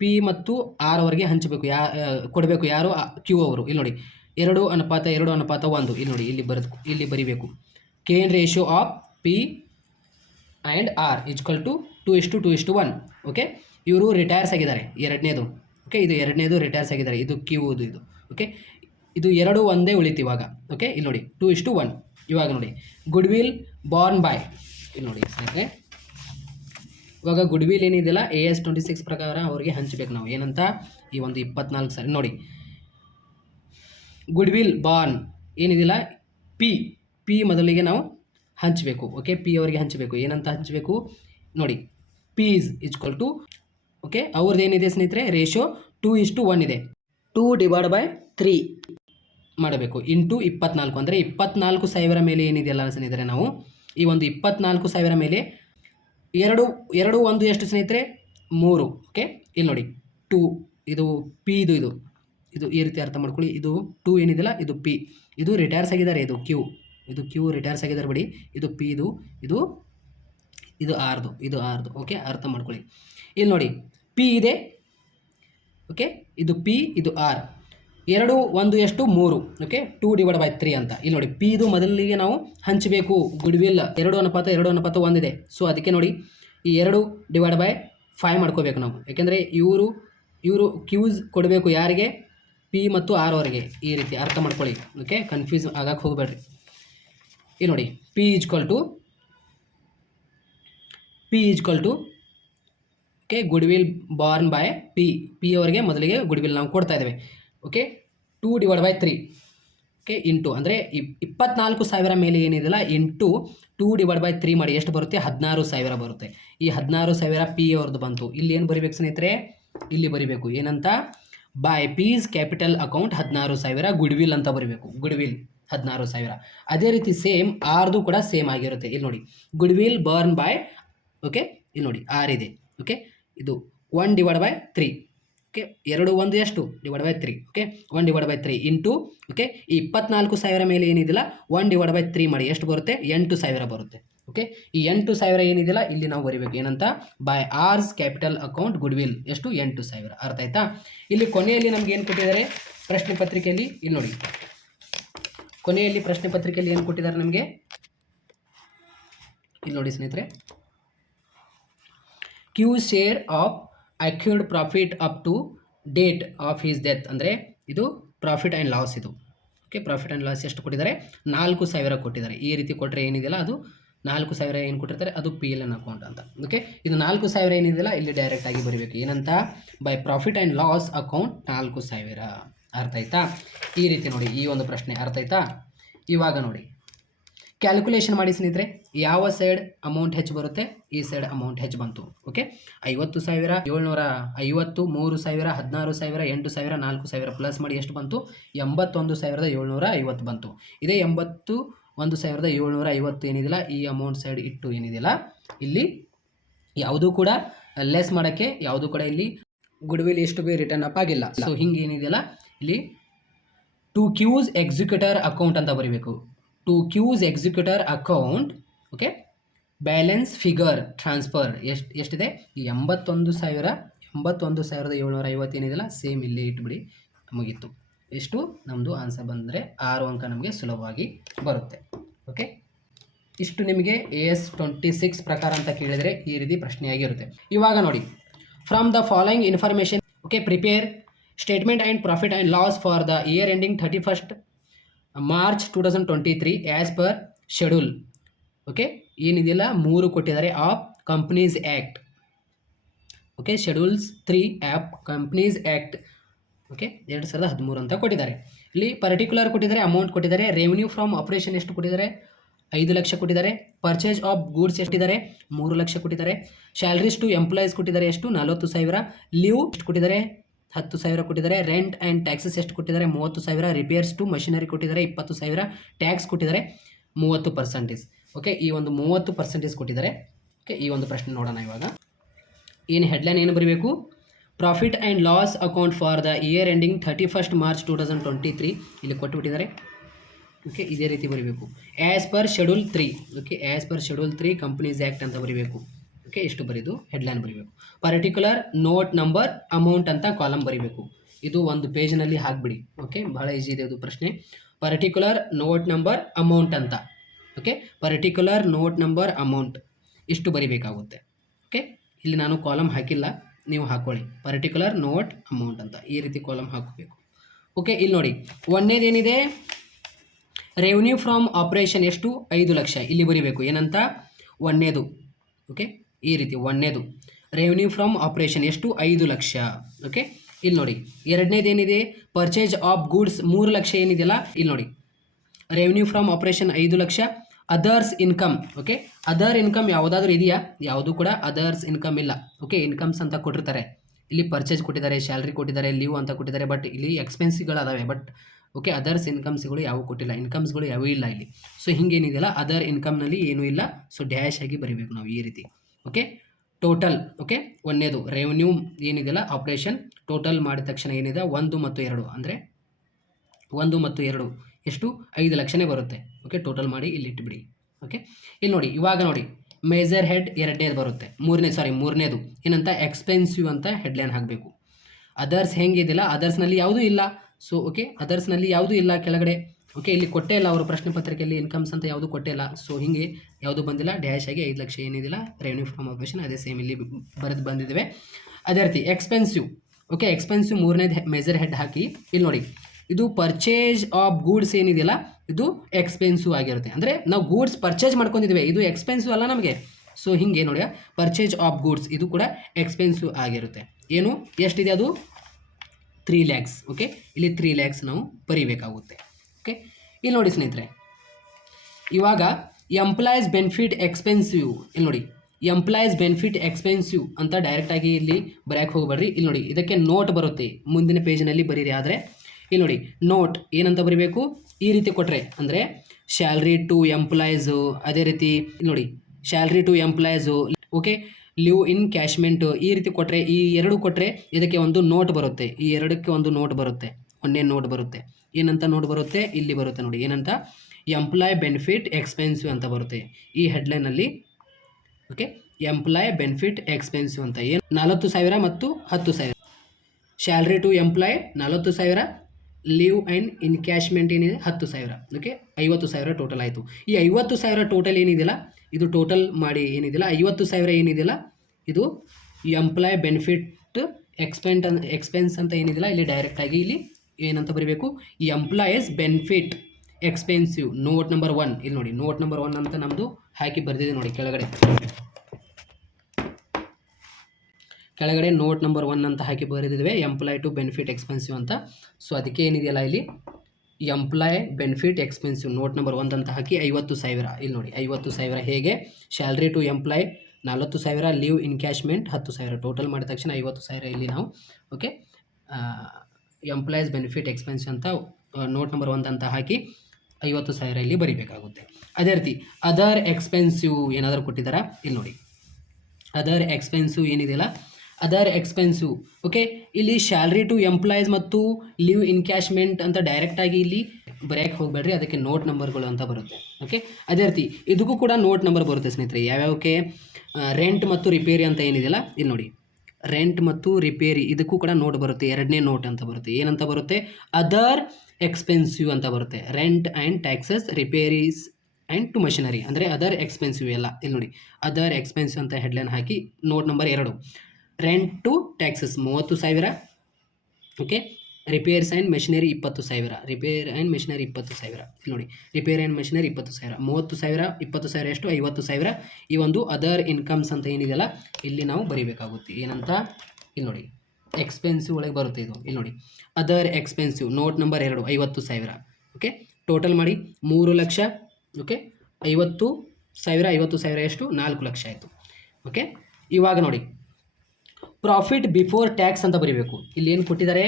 ಪಿ ಮತ್ತು ಆರ್ ಅವರಿಗೆ ಹಂಚಬೇಕು, ಕೊಡಬೇಕು ಯಾರು, ಕ್ಯೂ ಅವರು. ಇಲ್ಲಿ ನೋಡಿ 2:2:1. ಇಲ್ಲಿ ನೋಡಿ, ಇಲ್ಲಿ ಬರಿಬೇಕು, gain ratio of P and R equal to 2:2:1. Okay, ಇವರು ರಿಟೈರ್ಸ್ ಆಗಿದ್ದಾರೆ, ಎರಡನೇದು. ಓಕೆ, ಇದು ಎರಡನೇದು ರಿಟೈರ್ಸ್ ಆಗಿದ್ದಾರೆ, ಇದು ಕ್ಯೂದು ಇದು. ಓಕೆ, ಇದು 2 ಒಂದೇ ಉಳಿತು ಇವಾಗ. ಓಕೆ, ಇಲ್ಲಿ ನೋಡಿ 2:1. ಇವಾಗ ನೋಡಿ ಗುಡ್ ವಿಲ್ ಬಾರ್ನ್ ಬೈ, ಇಲ್ಲಿ ನೋಡಿ ಸ್ನೇಹಿತರೆ, ಇವಾಗ ಗುಡ್ ವಿಲ್ ಏನಿದೆಯಲ್ಲ AS 26 ಪ್ರಕಾರ ಅವರಿಗೆ ಹಂಚಬೇಕು ನಾವು, ಏನಂತ, ಈ ಒಂದು 24,000 ನೋಡಿ. ಗುಡ್ ವಿಲ್ ಬಾರ್ನ್ ಏನಿದೆಯಲ್ಲ ಪಿ ಮೊದಲಿಗೆ ನಾವು ಹಂಚಬೇಕು. ಓಕೆ, ಪಿ ಅವರಿಗೆ ಹಂಚಬೇಕು, ಏನಂತ ಹಂಚಬೇಕು ನೋಡಿ, P is equal to, okay ಅವ್ರದ್ದು ಏನಿದೆ ಸ್ನೇಹಿತರೆ ರೇಷಿಯೋ 2:1 ಇದೆ, 2/3 ಮಾಡಬೇಕು ಇಂಟು 24, ಅಂದರೆ 24,000 ಮೇಲೆ ಏನಿದೆಯಲ್ಲ ಸ್ನೇಹಿತರೆ, ನಾವು ಈ ಒಂದು 24,000 ಮೇಲೆ 2 1 ಎಷ್ಟು ಸ್ನೇಹಿತರೆ, 3. ಓಕೆ, ಇಲ್ಲಿ ನೋಡಿ 2, ಇದು ಪಿ, ಇದು ಈ ರೀತಿ ಅರ್ಥ ಮಾಡ್ಕೊಳ್ಳಿ. ಇದು 2 ಏನಿದೆಯಲ್ಲ ಇದು ಪಿ, ಇದು ರಿಟೈರ್ಸ್ ಆಗಿದ್ದಾರೆ, ಇದು ಕ್ಯೂ ರಿಟೈರ್ಸ್ ಆಗಿದ್ದಾರೆ ಬಿಡಿ. ಇದು ಪಿ, ಇದು ಆರ್ದು. ಓಕೆ, ಅರ್ಥ ಮಾಡ್ಕೊಳ್ಳಿ. ಇಲ್ಲಿ ನೋಡಿ ಪಿ ಇದೆ, ಓಕೆ ಇದು ಪಿ, ಇದು ಆರ್. 2 1 ಎಷ್ಟು, 3. ಓಕೆ, 2/3 ಅಂತ. ಇಲ್ಲಿ ನೋಡಿ ಪಿ ಇದು ಮೊದಲಿಗೆ ನಾವು ಹಂಚಬೇಕು, ಗುಡ್ ವಿಲ್ 2:1 ಇದೆ. ಸೊ ಅದಕ್ಕೆ ನೋಡಿ ಈ 2/5 ಮಾಡ್ಕೋಬೇಕು ನಾವು, ಯಾಕೆಂದರೆ ಇವರು ಕ್ಯೂಸ್ ಕೊಡಬೇಕು ಯಾರಿಗೆ, ಪಿ ಮತ್ತು ಆರ್ ಅವರಿಗೆ. ಈ ರೀತಿ ಅರ್ಥ ಮಾಡ್ಕೊಳ್ಳಿ. ಓಕೆ, ಕನ್ಫ್ಯೂಸ್ ಆಗಕ್ಕೆ ಹೋಗಬೇಡ್ರಿ. ಇಲ್ಲಿ ನೋಡಿ P equal to okay goodwill borne by P ಅವರಿಗೆ ಮೊದಲಿಗೆ ಗುಡ್ ವಿಲ್ ನಾವು ಕೊಡ್ತಾ ಇದ್ದೇವೆ. ಓಕೆ, 2/3 ಓಕೆ ಇಂಟು, ಅಂದರೆ 24,000 ಮೇಲೆ ಏನಿದೆಯಲ್ಲ ಇಂಟು 2/3 ಮಾಡಿ ಎಷ್ಟು ಬರುತ್ತೆ, 16,000 ಬರುತ್ತೆ. ಈ 16,000 ಪಿ ಅವ್ರದ್ದು ಬಂತು. ಇಲ್ಲಿ ಏನು ಬರಿಬೇಕು ಸ್ನೇಹಿತರೆ, ಇಲ್ಲಿ ಬರಿಬೇಕು ಏನಂತ, by P's capital account 16,000 goodwill ಅಂತ ಬರಿಬೇಕು, ಗುಡ್ ವಿಲ್ 16,000. ಅದೇ ರೀತಿ ಸೇಮ್ ಆರ್ದು ಕೂಡ ಸೇಮ್ ಆಗಿರುತ್ತೆ. ಇಲ್ಲಿ ನೋಡಿ good will borne by, okay ಇಲ್ಲಿ ನೋಡಿ ಆರ್ ಇದೆ. ಓಕೆ, ಇದು 1/3. ಓಕೆ, 2 1 ಎಷ್ಟು, /3. ಓಕೆ, 1/3 ಇಂಟು, ಓಕೆ ಈ 24,000 ಮೇಲೆ ಏನಿದೆಯಲ್ಲ 1/3 ಮಾಡಿ ಎಷ್ಟು ಬರುತ್ತೆ, 8,000 ಬರುತ್ತೆ. ಓಕೆ, ಈ 8,000 ಏನಿದೆಯಲ್ಲ ಇಲ್ಲಿ ನಾವು ಬರೀಬೇಕು ಏನಂತ, by R's capital account goodwill ಎಷ್ಟು, 8,000. ಅರ್ಥ ಆಯ್ತಾ. ಇಲ್ಲಿ ಕೊನೆಯಲ್ಲಿ ನಮ್ಗೆ ಏನು ಕೊಟ್ಟಿದ್ದಾರೆ ಪ್ರಶ್ನೆ ಪತ್ರಿಕೆಯಲ್ಲಿ, ಇಲ್ಲಿ ನೋಡಿ ಕೊನೆಯಲ್ಲಿ ಪ್ರಶ್ನೆ ಪತ್ರಿಕೆಯಲ್ಲಿ ಏನು ಕೊಟ್ಟಿದ್ದಾರೆ ನಮಗೆ, ಇಲ್ಲಿ ನೋಡಿ ಸ್ನೇಹಿತರೆ, Q share of accrued profit up to date of his death, ಅಂದರೆ ಇದು ಪ್ರಾಫಿಟ್ ಆ್ಯಂಡ್ ಲಾಸ್ ಇದು. ಓಕೆ, ಪ್ರಾಫಿಟ್ ಆ್ಯಂಡ್ ಲಾಸ್ ಎಷ್ಟು ಕೊಟ್ಟಿದ್ದಾರೆ, 4,000 ಕೊಟ್ಟಿದ್ದಾರೆ. ಈ ರೀತಿ ಕೊಟ್ಟರೆ ಏನಿದೆಯಲ್ಲ ಅದು 4,000 ಏನು ಕೊಟ್ಟಿರ್ತಾರೆ, ಅದು PLN ಅಕೌಂಟ್ ಅಂತ. ಓಕೆ, ಇದು 4,000 ಏನಿದೆಯಲ್ಲ ಇಲ್ಲಿ ಡೈರೆಕ್ಟಾಗಿ ಬರೀಬೇಕು ಏನಂತ, by profit and loss account 4,000. ಅರ್ಥ ಆಯ್ತಾ. ಈ ರೀತಿ ನೋಡಿ ಈ ಒಂದು ಪ್ರಶ್ನೆ ಅರ್ಥ ಆಯ್ತಾ. ಇವಾಗ ನೋಡಿ ಕ್ಯಾಲ್ಕುಲೇಷನ್ ಮಾಡಿ ಸ್ನೇಹಿತರೆ, ಯಾವ ಸೈಡ್ ಅಮೌಂಟ್ ಹೆಚ್ಚು ಬರುತ್ತೆ, ಈ ಸೈಡ್ ಅಮೌಂಟ್ ಹೆಚ್ಚು ಬಂತು. ಓಕೆ, 50,750, 3,000, 16,000, 8,000, 4,000 ಪ್ಲಸ್ ಮಾಡಿ ಎಷ್ಟು ಬಂತು, 81,750 ಬಂತು. ಇದೇ 81,750 ಏನಿದೆಯಲ್ಲ ಈ ಅಮೌಂಟ್ ಸೈಡ್ ಇಟ್ಟು ಏನಿದೆಯಲ್ಲ ಇಲ್ಲಿ ಯಾವುದೂ ಕೂಡ ಲೆಸ್ ಮಾಡೋಕ್ಕೆ ಯಾವುದೂ ಕೂಡ ಇಲ್ಲಿ ಗುಡ್ ವಿಲ್ ಎಷ್ಟು ಬಿ ರಿಟರ್ನ್ ಅಪ್ ಆಗಿಲ್ಲ. ಸೊ ಹಿಂಗೆ ಏನಿದೆಯಲ್ಲ ಇಲ್ಲಿ ಟು ಕ್ಯೂಸ್ ಎಕ್ಸಿಕ್ಯೂಟರ್ ಅಕೌಂಟ್ ಅಂತ ಬರೀಬೇಕು. To Q's executor account, okay, balance figure transfer ಎಷ್ಟಿದೆ? 81,750 ಏನಿದೆಯಲ್ಲ ಸೇಮ್ ಇಲ್ಲೇ ಇಟ್ಬಿಡಿ, ಮುಗೀತು. ಎಷ್ಟು ನಮ್ಮದು ಆನ್ಸರ್ ಬಂದರೆ 6 ಅಂಕ ನಮಗೆ ಸುಲಭವಾಗಿ ಬರುತ್ತೆ. ಓಕೆ, ಇಷ್ಟು ನಿಮಗೆ AS26 ಪ್ರಕಾರ ಅಂತ ಕೇಳಿದರೆ ಈ ರೀತಿ ಪ್ರಶ್ನೆಯಾಗಿರುತ್ತೆ. ಇವಾಗ ನೋಡಿ, from the following information, okay, prepare statement and profit and loss for the year ending 31st March 2023 as per schedule. Okay, ಏನಿದೆಯಲ್ಲ 3 ಕೊಟ್ಟಿದ್ದಾರೆ of companies act. Okay, schedules 3 of companies act. Okay, 2013 ಅಂತ ಕೊಟ್ಟಿದ್ದಾರೆ. ಇಲ್ಲಿ ಪರ್ಟಿಕ್ಯುಲರ್ ಕೊಟ್ಟಿದ್ದಾರೆ, ಅಮೌಂಟ್ ಕೊಟ್ಟಿದ್ದಾರೆ. ರೆವೆನ್ಯೂ ಫ್ರಮ್ ಆಪರೇಷನ್ ಎಷ್ಟು ಕೊಟ್ಟಿದ್ದಾರೆ? 5 ಲಕ್ಷ ಕೊಟ್ಟಿದ್ದಾರೆ. ಪರ್ಚೇಸ್ ಆಫ್ ಗೂಡ್ಸ್ ಎಷ್ಟಿದ್ದಾರೆ? 3 ಲಕ್ಷ ಕೊಟ್ಟಿದ್ದಾರೆ. ಸ್ಯಾಲರೀಸ್ ಟು ಎಂಪ್ಲಾಯೀಸ್ ಕೊಟ್ಟಿದ್ದಾರೆ ಎಷ್ಟು? 40,000. ಲೀವ್ ಎಷ್ಟು ಕೊಟ್ಟಿದ್ದಾರೆ? 10,000 ಕೊಟ್ಟಿದ್ದಾರೆ. ರೆಂಟ್ ಆ್ಯಂಡ್ ಟ್ಯಾಕ್ಸಸ್ ಎಷ್ಟು ಕೊಟ್ಟಿದ್ದಾರೆ? 30,000. ರಿಪೇರ್ಸ್ ಟು ಮಷಿನರಿ ಕೊಟ್ಟಿದ್ದಾರೆ 20,000. ಟ್ಯಾಕ್ಸ್ ಕೊಟ್ಟಿದ್ದಾರೆ 30%. ಓಕೆ, ಈ ಒಂದು 30% ಕೊಟ್ಟಿದ್ದಾರೆ. ಓಕೆ, ಈ ಒಂದು ಪ್ರಶ್ನೆ ನೋಡೋಣ ಇವಾಗ. ಏನು ಹೆಡ್ಲೈನ್ ಏನು ಬರೀಬೇಕು? Profit and loss account for the year ending 31st March 2023 ಇಲ್ಲಿ ಕೊಟ್ಟುಬಿಟ್ಟಿದ್ದಾರೆ. ಓಕೆ, ಇದೇ ರೀತಿ ಬರೀಬೇಕು. As per schedule 3. Okay, as per schedule 3 companies act ಅಂತ ಬರೀಬೇಕು. ಓಕೆ, ಇಷ್ಟು ಬರೀದು ಹೆಡ್ಲೈನ್ ಬರೀಬೇಕು. ಪರ್ಟಿಕ್ಯುಲರ್ ನೋಟ್ ನಂಬರ್ ಅಮೌಂಟ್ ಅಂತ ಕಾಲಮ್ ಬರೀಬೇಕು. ಇದು ಒಂದು ಪೇಜ್ನಲ್ಲಿ ಹಾಕ್ಬಿಡಿ. ಓಕೆ, ಭಾಳ ಈಸಿ ಇದೆ ಇದು ಪ್ರಶ್ನೆ. ಪರ್ಟಿಕ್ಯುಲರ್ ನೋಟ್ ನಂಬರ್ ಅಮೌಂಟ್ ಅಂತ. Okay, particular note number amount ಇಷ್ಟು ಬರೀಬೇಕಾಗುತ್ತೆ. ಓಕೆ, ಇಲ್ಲಿ ನಾನು ಕಾಲಮ್ ಹಾಕಿಲ್ಲ, ನೀವು ಹಾಕ್ಕೊಳ್ಳಿ. ಪರ್ಟಿಕ್ಯುಲರ್ ನೋಟ್ ಅಮೌಂಟ್ ಅಂತ ಈ ರೀತಿ ಕಾಲಮ್ ಹಾಕಬೇಕು. ಓಕೆ, ಇಲ್ಲಿ ನೋಡಿ, ಒಂದೇದೇನಿದೆ? ರೆವೆನ್ಯೂ ಫ್ರಮ್ ಆಪರೇಷನ್ ಎಷ್ಟು? 5 ಲಕ್ಷ ಇಲ್ಲಿ ಬರೀಬೇಕು. ಏನಂತ? ಒಂದೇದು. ಓಕೆ, ಈ ರೀತಿ ಒಂದೇದು ರೆವೆನ್ಯೂ ಫ್ರಮ್ ಆಪರೇಷನ್ ಎಷ್ಟು? 5 ಲಕ್ಷ. ಓಕೆ, ಇಲ್ಲಿ ನೋಡಿ, ಎರಡನೇದೇನಿದೆ? ಪರ್ಚೇಸ್ ಆಫ್ ಗೂಡ್ಸ್ 3 ಲಕ್ಷ ಏನಿದೆಯಲ್ಲ, ಇಲ್ಲಿ ನೋಡಿ, revenue from operation 5 lakh. Others income. Okay, other income ಯಾವುದಾದ್ರೂ ಇದೆಯಾ? ಯಾವುದು ಕೂಡ ಅದರ್ಸ್ ಇನ್ಕಮ್ ಇಲ್ಲ. ಓಕೆ, ಇನ್ಕಮ್ಸ್ ಅಂತ ಕೊಟ್ಟಿರ್ತಾರೆ. ಇಲ್ಲಿ ಪರ್ಚೇಸ್ ಕೊಟ್ಟಿದ್ದಾರೆ, ಸ್ಯಾಲ್ರಿ ಕೊಟ್ಟಿದ್ದಾರೆ, ಲೀವ್ ಅಂತ ಕೊಟ್ಟಿದ್ದಾರೆ, ಬಟ್ ಇಲ್ಲಿ ಎಕ್ಸ್ಪೆನ್ಸ್ಗಳು ಅದಾವೆ. ಬಟ್ ಓಕೆ, ಅದರ್ಸ್ ಇನ್ಕಮ್ಸ್ಗಳು ಯಾವೂ ಕೊಟ್ಟಿಲ್ಲ, ಇನ್ಕಮ್ಸ್ಗಳು ಯಾವೂ ಇಲ್ಲ ಇಲ್ಲಿ. ಸೊ ಹಿಂಗೇನಿದೆಯಲ್ಲ, ಅದರ್ ಇನ್ಕಮ್ನಲ್ಲಿ ಏನೂ ಇಲ್ಲ. ಸೊ ಡ್ಯಾಶ್ ಆಗಿ ಬರೀಬೇಕು ನಾವು ಈ ರೀತಿ. Okay, total. ಓಕೆ, ಒಂದೇದು ರೆವೆನ್ಯೂ ಏನಿದೆಯಲ್ಲ ಆಪ್ರೇಷನ್ ಟೋಟಲ್ ಮಾಡಿದ ತಕ್ಷಣ ಏನಿದೆ? 1 ಮತ್ತು 2 ಅಂದರೆ 1 ಮತ್ತು 2 ಎಷ್ಟು? 5 ಲಕ್ಷನೇ ಬರುತ್ತೆ. ಓಕೆ, ಟೋಟಲ್ ಮಾಡಿ ಇಲ್ಲಿ ಇಟ್ಬಿಡಿ. ಓಕೆ, ಇಲ್ಲಿ ನೋಡಿ, ಇವಾಗ ನೋಡಿ, ಮೇಜರ್ ಹೆಡ್ ಎರಡನೇದು ಬರುತ್ತೆ. ಮೂರನೇದು ಏನಂತ? ಎಕ್ಸ್ಪೆನ್ಸಿವ್ ಅಂತ ಹೆಡ್ಲೈನ್ ಹಾಕಬೇಕು. ಅದರ್ಸ್ ಹೆಂಗಿದಿಲ್ಲ, ಅದರ್ಸ್ನಲ್ಲಿ ಯಾವುದೂ ಇಲ್ಲ. ಸೊ ಓಕೆ, ಅದರ್ಸ್ನಲ್ಲಿ ಯಾವುದೂ ಇಲ್ಲ ಕೆಳಗಡೆ. ಓಕೆ, ಇಲ್ಲಿ ಕೊಟ್ಟೇ ಇಲ್ಲ ಅವರು ಪ್ರಶ್ನೆ ಪತ್ರಿಕೆಯಲ್ಲಿ ಇನ್ಕಮ್ಸ್ ಅಂತ ಯಾವುದು ಕೊಟ್ಟೇ ಇಲ್ಲ. ಸೊ ಹಿಂಗೆ ಯಾವುದು ಬಂದಿಲ್ಲ. ಡ್ಯಾಶ್ ಆಗಿ 5 ಲಕ್ಷ ಏನಿದಿಲ್ಲ ರೆವೆನ್ಯೂ ಫ್ರಮ್ ಆಪರೇಷನ್ ಅದೇ ಸೇಮ್ ಇಲ್ಲಿ ಬರೆದು ಬಂದಿದ್ದೇವೆ. ಅದೇ ರೀತಿ ಎಕ್ಸ್ಪೆನ್ಸಿವ್. ಓಕೆ, ಎಕ್ಸ್ಪೆನ್ಸಿವ್ ಮೂರನೇದು ಮೇಜರ್ ಹೆಡ್ ಹಾಕಿ. ಇಲ್ಲಿ ನೋಡಿ, ಇದು ಪರ್ಚೇಸ್ ಆಫ್ ಗೂಡ್ಸ್ ಏನಿದೆಯಲ್ಲ ಇದು ಎಕ್ಸ್ಪೆನ್ಸಿವ್ ಆಗಿರುತ್ತೆ. ಅಂದರೆ ನಾವು ಗೂಡ್ಸ್ ಪರ್ಚೇಸ್ ಮಾಡ್ಕೊಂಡಿದ್ದೀವಿ, ಇದು ಎಕ್ಸ್ಪೆನ್ಸಿವ್ ಅಲ್ಲ ನಮಗೆ. ಸೊ ಹಿಂಗೆ ನೋಡಿ, ಪರ್ಚೇಸ್ ಆಫ್ ಗೂಡ್ಸ್ ಇದು ಕೂಡ ಎಕ್ಸ್ಪೆನ್ಸಿವ್ ಆಗಿರುತ್ತೆ. ಏನು ಎಷ್ಟಿದೆ? ಅದು 3 lakhs. ಓಕೆ, ಇಲ್ಲಿ 3 lakhs ನಾವು ಬರೀಬೇಕಾಗುತ್ತೆ. ಓಕೆ, ಇಲ್ಲಿ ನೋಡಿ ಸ್ನೇಹಿತರೆ, ಇವಾಗ ಎಂಪ್ಲಾಯೀಸ್ ಬೆನಿಫಿಟ್ ಎಕ್ಸ್ಪೆನ್ಸಿವ್. ಇಲ್ಲಿ ನೋಡಿ, ಎಂಪ್ಲಾಯೀಸ್ ಬೆನಿಫಿಟ್ ಎಕ್ಸ್ಪೆನ್ಸಿವ್ ಅಂತ ಡೈರೆಕ್ಟಾಗಿ ಇಲ್ಲಿ ಬರೆಯಕ್ಕೆ ಹೋಗಬೇಡ್ರಿ. ಇಲ್ಲಿ ನೋಡಿ, ಇದಕ್ಕೆ ನೋಟ್ ಬರುತ್ತೆ, ಮುಂದಿನ ಪೇಜ್ನಲ್ಲಿ ಬರೀರಿ. ಆದರೆ ಇಲ್ಲಿ ನೋಡಿ, ನೋಟ್ ಏನಂತ ಬರೀಬೇಕು? ಈ ರೀತಿ ಕೊಟ್ಟರೆ ಅಂದರೆ ಸ್ಯಾಲ್ರಿ ಟು ಎಂಪ್ಲಾಯೀಸು, ಅದೇ ರೀತಿ ಇಲ್ಲಿ ನೋಡಿ salary to employees. Okay, leave encashment ಈ ರೀತಿ ಕೊಟ್ಟರೆ, ಈ ಎರಡು ಕೊಟ್ಟರೆ ಇದಕ್ಕೆ ಒಂದು ನೋಟ್ ಬರುತ್ತೆ. ಈ ಎರಡಕ್ಕೆ ಒಂದು ನೋಟ್ ಬರುತ್ತೆ, ಒಂದೇ ನೋಟ್ ಬರುತ್ತೆ. ಏನಂತ ನೋಟ್ ಬರುತ್ತೆ? ಇಲ್ಲಿ ಬರುತ್ತೆ ನೋಡಿ, ಏನಂತ? ಎಂಪ್ಲಾಯ್ ಬೆನಿಫಿಟ್ ಎಕ್ಸ್ಪೆನ್ಸಿವ್ ಅಂತ ಬರುತ್ತೆ ಈ ಹೆಡ್ಲೈನಲ್ಲಿ. ಓಕೆ, ಎಂಪ್ಲಾಯ್ ಬೆನಿಫಿಟ್ ಎಕ್ಸ್ಪೆನ್ಸಿವ್ ಅಂತ ಏನು? 40,000 ಮತ್ತು 10,000. Salary to employ 40,000, leave and encashment ಏನಿದೆ 10,000. ಓಕೆ, 50,000 ಟೋಟಲ್ ಆಯಿತು. ಈ 50,000 ಟೋಟಲ್ ಏನಿದೆಯಲ್ಲ ಇದು ಟೋಟಲ್ ಮಾಡಿ ಏನಿದೆಯಲ್ಲ 50,000 ಏನಿದೆಯಲ್ಲ ಇದು ಎಂಪ್ಲಾಯ್ ಬೆನಿಫಿಟ್ ಎಕ್ಸ್ಪೆನ್ಸ್ ಅಂತ ಏನಿದೆಯಲ್ಲ ಇಲ್ಲಿ ಡೈರೆಕ್ಟಾಗಿ ಇಲ್ಲಿ ಏನಂತ ಬರೀಬೇಕು? ಈ employees benefit expensive note number 1. ಇಲ್ಲಿ ನೋಡಿ, ನೋಟ್ ನಂಬರ್ 1 ಅಂತ ನಮ್ಮದು ಹಾಕಿ ಬರೆದಿದೆ ನೋಡಿ ಕೆಳಗಡೆ ನೋಟ್ ನಂಬರ್ 1 ಅಂತ ಹಾಕಿ ಬರೆದಿದ್ದೇವೆ, ಎಂಪ್ಲಾಯ್ ಟು ಬೆನಿಫಿಟ್ ಎಕ್ಸ್ಪೆನ್ಸಿವ್ ಅಂತ. ಸೊ ಅದಕ್ಕೆ ಏನಿದೆಯಲ್ಲ ಇಲ್ಲಿ employ benefit expensive note number 1 ಅಂತ ಹಾಕಿ 50,000. ಇಲ್ಲಿ ನೋಡಿ 50,000 ಹೇಗೆ? Salary to employ 40,000, leave encashment 10,000 total ಮಾಡಿದ ತಕ್ಷಣ 50,000 ಇಲ್ಲಿ ನಾವು ಓಕೆ ಎಂಪ್ಲಾಯೀಸ್ ಬೆನಿಫಿಟ್ ಎಕ್ಸ್ಪೆನ್ಸ್ ಅಂತ ನೋಟ್ ನಂಬರ್ 1 ಅಂತ ಹಾಕಿ 50,000 ಇಲ್ಲಿ ಬರೀಬೇಕಾಗುತ್ತೆ. ಅದೇ ರೀತಿ ಅದರ್ ಎಕ್ಸ್ಪೆನ್ಸಿವ್ ಏನಾದರೂ ಕೊಟ್ಟಿದ್ದಾರಾ? ಇಲ್ಲಿ ನೋಡಿ, ಅದರ್ ಎಕ್ಸ್ಪೆನ್ಸಿವ್ ಏನಿದೆಯಲ್ಲ ಅದರ್ ಎಕ್ಸ್ಪೆನ್ಸಿವ್. ಓಕೆ, ಇಲ್ಲಿ ಸ್ಯಾಲ್ರಿ ಟು ಎಂಪ್ಲಾಯೀಸ್ ಮತ್ತು ಲೀವ್ ಇನ್ಕ್ಯಾಶ್ಮೆಂಟ್ ಅಂತ ಡೈರೆಕ್ಟಾಗಿ ಇಲ್ಲಿ ಬರೆಯಕ್ಕೆ ಹೋಗಬೇಡ್ರಿ, ಅದಕ್ಕೆ ನೋಟ್ ನಂಬರ್ಗಳು ಅಂತ ಬರುತ್ತೆ. ಓಕೆ, ಅದೇ ರೀತಿ ಇದಕ್ಕೂ ಕೂಡ ನೋಟ್ ನಂಬರ್ ಬರುತ್ತೆ ಸ್ನೇಹಿತರೆ. ಯಾವ್ಯಾವಕ್ಕೆ ರೆಂಟ್ ಮತ್ತು ರಿಪೇರಿ ಅಂತ ಏನಿದೆಯಲ್ಲ ಇಲ್ಲಿ ನೋಡಿ, ರೆಂಟ್ ಮತ್ತು ರಿಪೇರಿ ಇದಕ್ಕೂ ಕೂಡ ನೋಟ್ ಬರುತ್ತೆ. ಎರಡನೇ ನೋಟ್ ಅಂತ ಬರುತ್ತೆ. ಏನಂತ ಬರುತ್ತೆ? ಅದರ್ ಎಕ್ಸ್ಪೆನ್ಸಿವ್ ಅಂತ ಬರುತ್ತೆ. Rent and taxes, repairs and to machinery ಅಂದರೆ ಅದರ್ ಎಕ್ಸ್ಪೆನ್ಸಿವ್ ಎಲ್ಲ ಇಲ್ಲಿ ನೋಡಿ. ಅದರ್ ಎಕ್ಸ್ಪೆನ್ಸಿವ್ ಅಂತ ಹೆಡ್ಲೈನ್ ಹಾಕಿ note number 2 rent to taxes 30,000. Okay, repairs and machinery 20,000. Repair and machinery 20,000 ಇಲ್ಲಿ ನೋಡಿ. Repair and machinery 20,000. 30,000 20,000 ಎಷ್ಟು? 50,000. ಈ ಒಂದು ಅದರ್ ಇನ್ಕಮ್ಸ್ ಅಂತ ಏನಿದೆಯಲ್ಲ ಇಲ್ಲಿ ನಾವು ಬರೀಬೇಕಾಗುತ್ತೆ. ಏನಂತ ಇಲ್ಲಿ ನೋಡಿ, ಎಕ್ಸ್ಪೆನ್ಸಿವ್ ಒಳಗೆ ಬರುತ್ತೆ ಇದು. ಇಲ್ಲಿ ನೋಡಿ, other expensive note number 2 50,000. Okay, total ಮಾಡಿ 3 ಲಕ್ಷ. ಓಕೆ, 50,000 50,000 ಎಷ್ಟು? 4 ಲಕ್ಷ ಆಯಿತು. ಓಕೆ, ಇವಾಗ ನೋಡಿ ಪ್ರಾಫಿಟ್ ಬಿಫೋರ್ ಟ್ಯಾಕ್ಸ್ ಅಂತ ಬರೀಬೇಕು. ಇಲ್ಲಿ ಏನು ಕೊಟ್ಟಿದ್ದಾರೆ?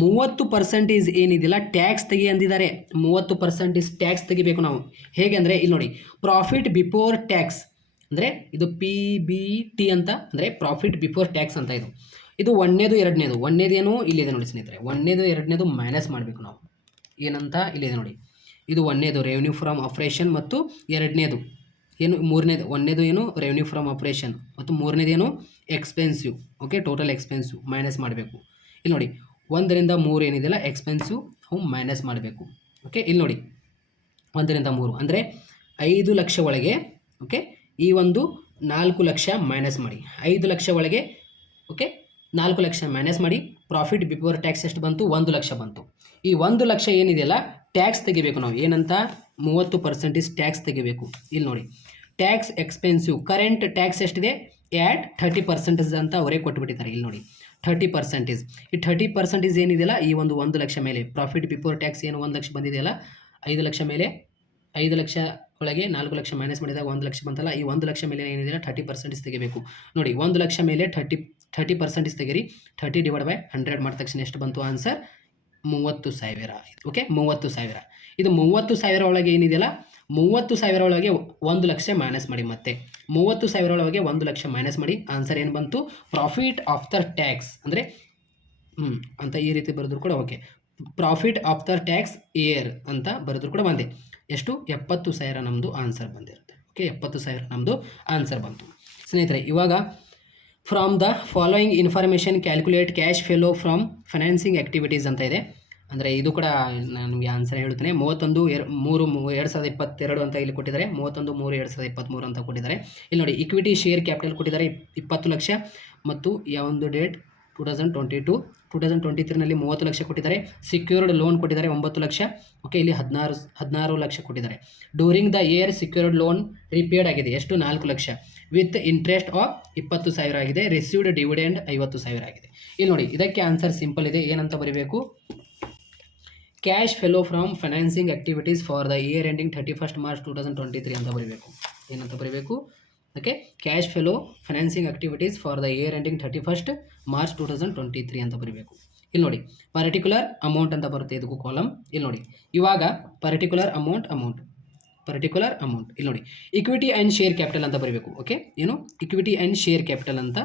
30% ಏನಿದೆಯಲ್ಲ ಟ್ಯಾಕ್ಸ್ ತೆಗಿ ಅಂದಿದ್ದಾರೆ. 30% ಟ್ಯಾಕ್ಸ್ ತೆಗಿಬೇಕು ನಾವು. ಹೇಗೆ ಅಂದರೆ ಇಲ್ಲಿ ನೋಡಿ, ಪ್ರಾಫಿಟ್ ಬಿಫೋರ್ ಟ್ಯಾಕ್ಸ್ ಅಂದರೆ ಇದು PBT ಅಂತ ಅಂದರೆ ಪ್ರಾಫಿಟ್ ಬಿಫೋರ್ ಟ್ಯಾಕ್ಸ್ ಅಂತ ಇದು ಒಂದನೇದು ಎರಡನೇದು. ಒಂದನೇದೇನು ಇಲ್ಲಿದೆ ನೋಡಿ ಸ್ನೇಹಿತರೆ, ಒಂದನೇದು ಎರಡನೇದು ಮೈನಸ್ ಮಾಡಬೇಕು ನಾವು. ಏನಂತ ಇಲ್ಲಿದೆ ನೋಡಿ, ಇದು ಒಂದನೇದು ರೆವೆನ್ಯೂ ಫ್ರಮ್ ಆಪರೇಷನ್ ಮತ್ತು ಎರಡನೇದು ಏನು ಮೂರನೇದು. ಒಂದನೇದು ಏನು? ರೆವೆನ್ಯೂ ಫ್ರಮ್ ಆಪರೇಷನ್ ಮತ್ತು ಮೂರನೇದೇನು? Expensive. Okay, total expensive minus ಮಾಡಬೇಕು. ಇಲ್ಲಿ ನೋಡಿ 1 ರಿಂದ 3 ಏನಿದೆಯಲ್ಲ ಎಕ್ಸ್ಪೆನ್ಸಿವ್ ನಾವು ಮೈನಸ್ ಮಾಡಬೇಕು. ಓಕೆ, ಇಲ್ಲಿ ನೋಡಿ 1 ರಿಂದ 3 ಅಂದರೆ 5 ಲಕ್ಷ ಒಳಗೆ. ಓಕೆ, ಈ ಒಂದು 4 ಲಕ್ಷ ಮೈನಸ್ ಮಾಡಿ. 5 ಲಕ್ಷ ಒಳಗೆ ಓಕೆ 4 ಲಕ್ಷ ಮೈನಸ್ ಮಾಡಿ. ಪ್ರಾಫಿಟ್ ಬಿಫೋರ್ ಟ್ಯಾಕ್ಸ್ ಎಷ್ಟು ಬಂತು? 1 ಲಕ್ಷ ಬಂತು. ಈ 1 ಲಕ್ಷ ಏನಿದೆಯಲ್ಲ ಟ್ಯಾಕ್ಸ್ ತೆಗಿಬೇಕು ನಾವು. ಏನಂತ? 30% ಟ್ಯಾಕ್ಸ್ ತೆಗಿಬೇಕು. ಇಲ್ಲಿ ನೋಡಿ, ಟ್ಯಾಕ್ಸ್ ಎಕ್ಸ್ಪೆನ್ಸಿವ್ ಕರೆಂಟ್ ಟ್ಯಾಕ್ಸ್ ಎಷ್ಟಿದೆ? ಆ್ಯಟ್ 30% ಅಂತ ಅವರೇ ಕೊಟ್ಟುಬಿಟ್ಟಿದ್ದಾರೆ. ಇಲ್ಲಿ ನೋಡಿ 30%. ಈ 30% ಏನಿದೆಯಲ್ಲ ಈ ಒಂದು 1 ಲಕ್ಷ ಮೇಲೆ ಪ್ರಾಫಿಟ್ ಬಿಫೋರ್ ಟ್ಯಾಕ್ಸ್ ಏನು 1 ಲಕ್ಷ ಬಂದಿದೆಯಲ್ಲ, 5 ಲಕ್ಷ ಮೇಲೆ 5 ಲಕ್ಷ ಒಳಗೆ 4 ಲಕ್ಷ ಮೈನಸ್ ಮಾಡಿದಾಗ 1 ಲಕ್ಷ ಬಂತಲ್ಲ, ಈ 1 ಲಕ್ಷ ಮೇಲೆ ಏನಿದೆಯಲ್ಲ 30% ತೆಗಿಬೇಕು. ನೋಡಿ 1 ಲಕ್ಷ ಮೇಲೆ 30% ತೆಗಿರಿ. 30 ಡಿವೈಡ್ ಬೈ 100 ಮಾಡಿದ ತಕ್ಷಣ ಎಷ್ಟು ಬಂತು ಆನ್ಸರ್? 30,000. ಓಕೆ, 30,000. ಇದು 30,000 ಒಳಗೆ ಏನಿದೆಯಲ್ಲ 30,000 ಒಳಗೆ 1 ಲಕ್ಷ ಮೈನಸ್ ಮಾಡಿ. ಮತ್ತೆ 30,000 ಒಳಗೆ 1 ಲಕ್ಷ ಮೈನಸ್ ಮಾಡಿ. ಆನ್ಸರ್ ಏನು ಬಂತು? ಪ್ರಾಫಿಟ್ ಆಫ್ಟರ್ ಟ್ಯಾಕ್ಸ್ ಅಂದರೆ ಅಂತ ಈ ರೀತಿ ಬರೆದ್ರು ಕೂಡ okay. Profit after tax year ಅಂತ ಬರೆದ್ರು ಕೂಡ ಬಂದೆ. ಎಷ್ಟು? 70,000 ನಮ್ಮದು ಆನ್ಸರ್ ಬಂದಿರುತ್ತೆ. ಓಕೆ, 70,000 ನಮ್ಮದು ಆನ್ಸರ್ ಬಂತು ಸ್ನೇಹಿತರೆ. ಇವಾಗ from the following information calculate cash flow from financing activities ಅಂತ ಇದೆ. ಅಂದರೆ ಇದು ಕೂಡ ನಾನು ನಿಮಗೆ ಆನ್ಸರ್ ಹೇಳ್ತೇನೆ. 31/3/2022 ಅಂತ ಇಲ್ಲಿ ಕೊಟ್ಟಿದ್ದಾರೆ. 31/3/2023 ಅಂತ ಕೊಟ್ಟಿದ್ದಾರೆ. ಇಲ್ಲಿ ನೋಡಿ, ಇಕ್ವಿಟಿ ಶೇರ್ ಕ್ಯಾಪಿಟಲ್ ಕೊಟ್ಟಿದ್ದಾರೆ 20 ಲಕ್ಷ ಮತ್ತು ಯಾವೊಂದು ಡೇಟ್ 2023ನಲ್ಲಿ 30 ಲಕ್ಷ ಕೊಟ್ಟಿದ್ದಾರೆ. ಸೆಕ್ಯೂರ್ಡ್ ಲೋನ್ ಕೊಟ್ಟಿದ್ದಾರೆ 9 ಲಕ್ಷ. ಓಕೆ, ಇಲ್ಲಿ 16 ಲಕ್ಷ ಕೊಟ್ಟಿದ್ದಾರೆ. During the year secured loan repaid ಆಗಿದೆ ಎಷ್ಟು? 4 ಲಕ್ಷ ವಿತ್ ಇಂಟ್ರೆಸ್ಟ್ ಆಫ್ 20,000 ಆಗಿದೆ. ರಿಸೀವ್ಡ್ ಡಿವಿಡೆಂಡ್ 50,000 ಆಗಿದೆ. ಇಲ್ಲಿ ನೋಡಿ, ಇದಕ್ಕೆ ಆನ್ಸರ್ ಸಿಂಪಲ್ ಇದೆ. ಏನಂತ ಬರೀಬೇಕು? Cash flow from financing activities for the year ending 31st March 2023 ಅಂತ ಬರೀಬೇಕು. ಏನಂತ ಬರೀಬೇಕು? Okay, cash flow financing activities for the year ending 31st March 2023 ಅಂತ ಬರೀಬೇಕು. ಇಲ್ಲಿ ನೋಡಿ, ಪರ್ಟಿಕ್ಯುಲರ್ ಅಮೌಂಟ್ ಅಂತ ಬರುತ್ತೆ ಇದಕ್ಕೂ ಕಾಲಮ್. ಇಲ್ಲಿ ನೋಡಿ, ಇವಾಗ ಪರ್ಟಿಕ್ಯುಲರ್ ಅಮೌಂಟ್ ಇಲ್ಲಿ ನೋಡಿ, ಇಕ್ವಿಟಿ ಆ್ಯಂಡ್ ಶೇರ್ ಕ್ಯಾಪಿಟಲ್ ಅಂತ ಬರೀಬೇಕು. ಓಕೆ, ಏನು? ಇಕ್ವಿಟಿ ಆ್ಯಂಡ್ ಶೇರ್ ಕ್ಯಾಪಿಟಲ್ ಅಂತ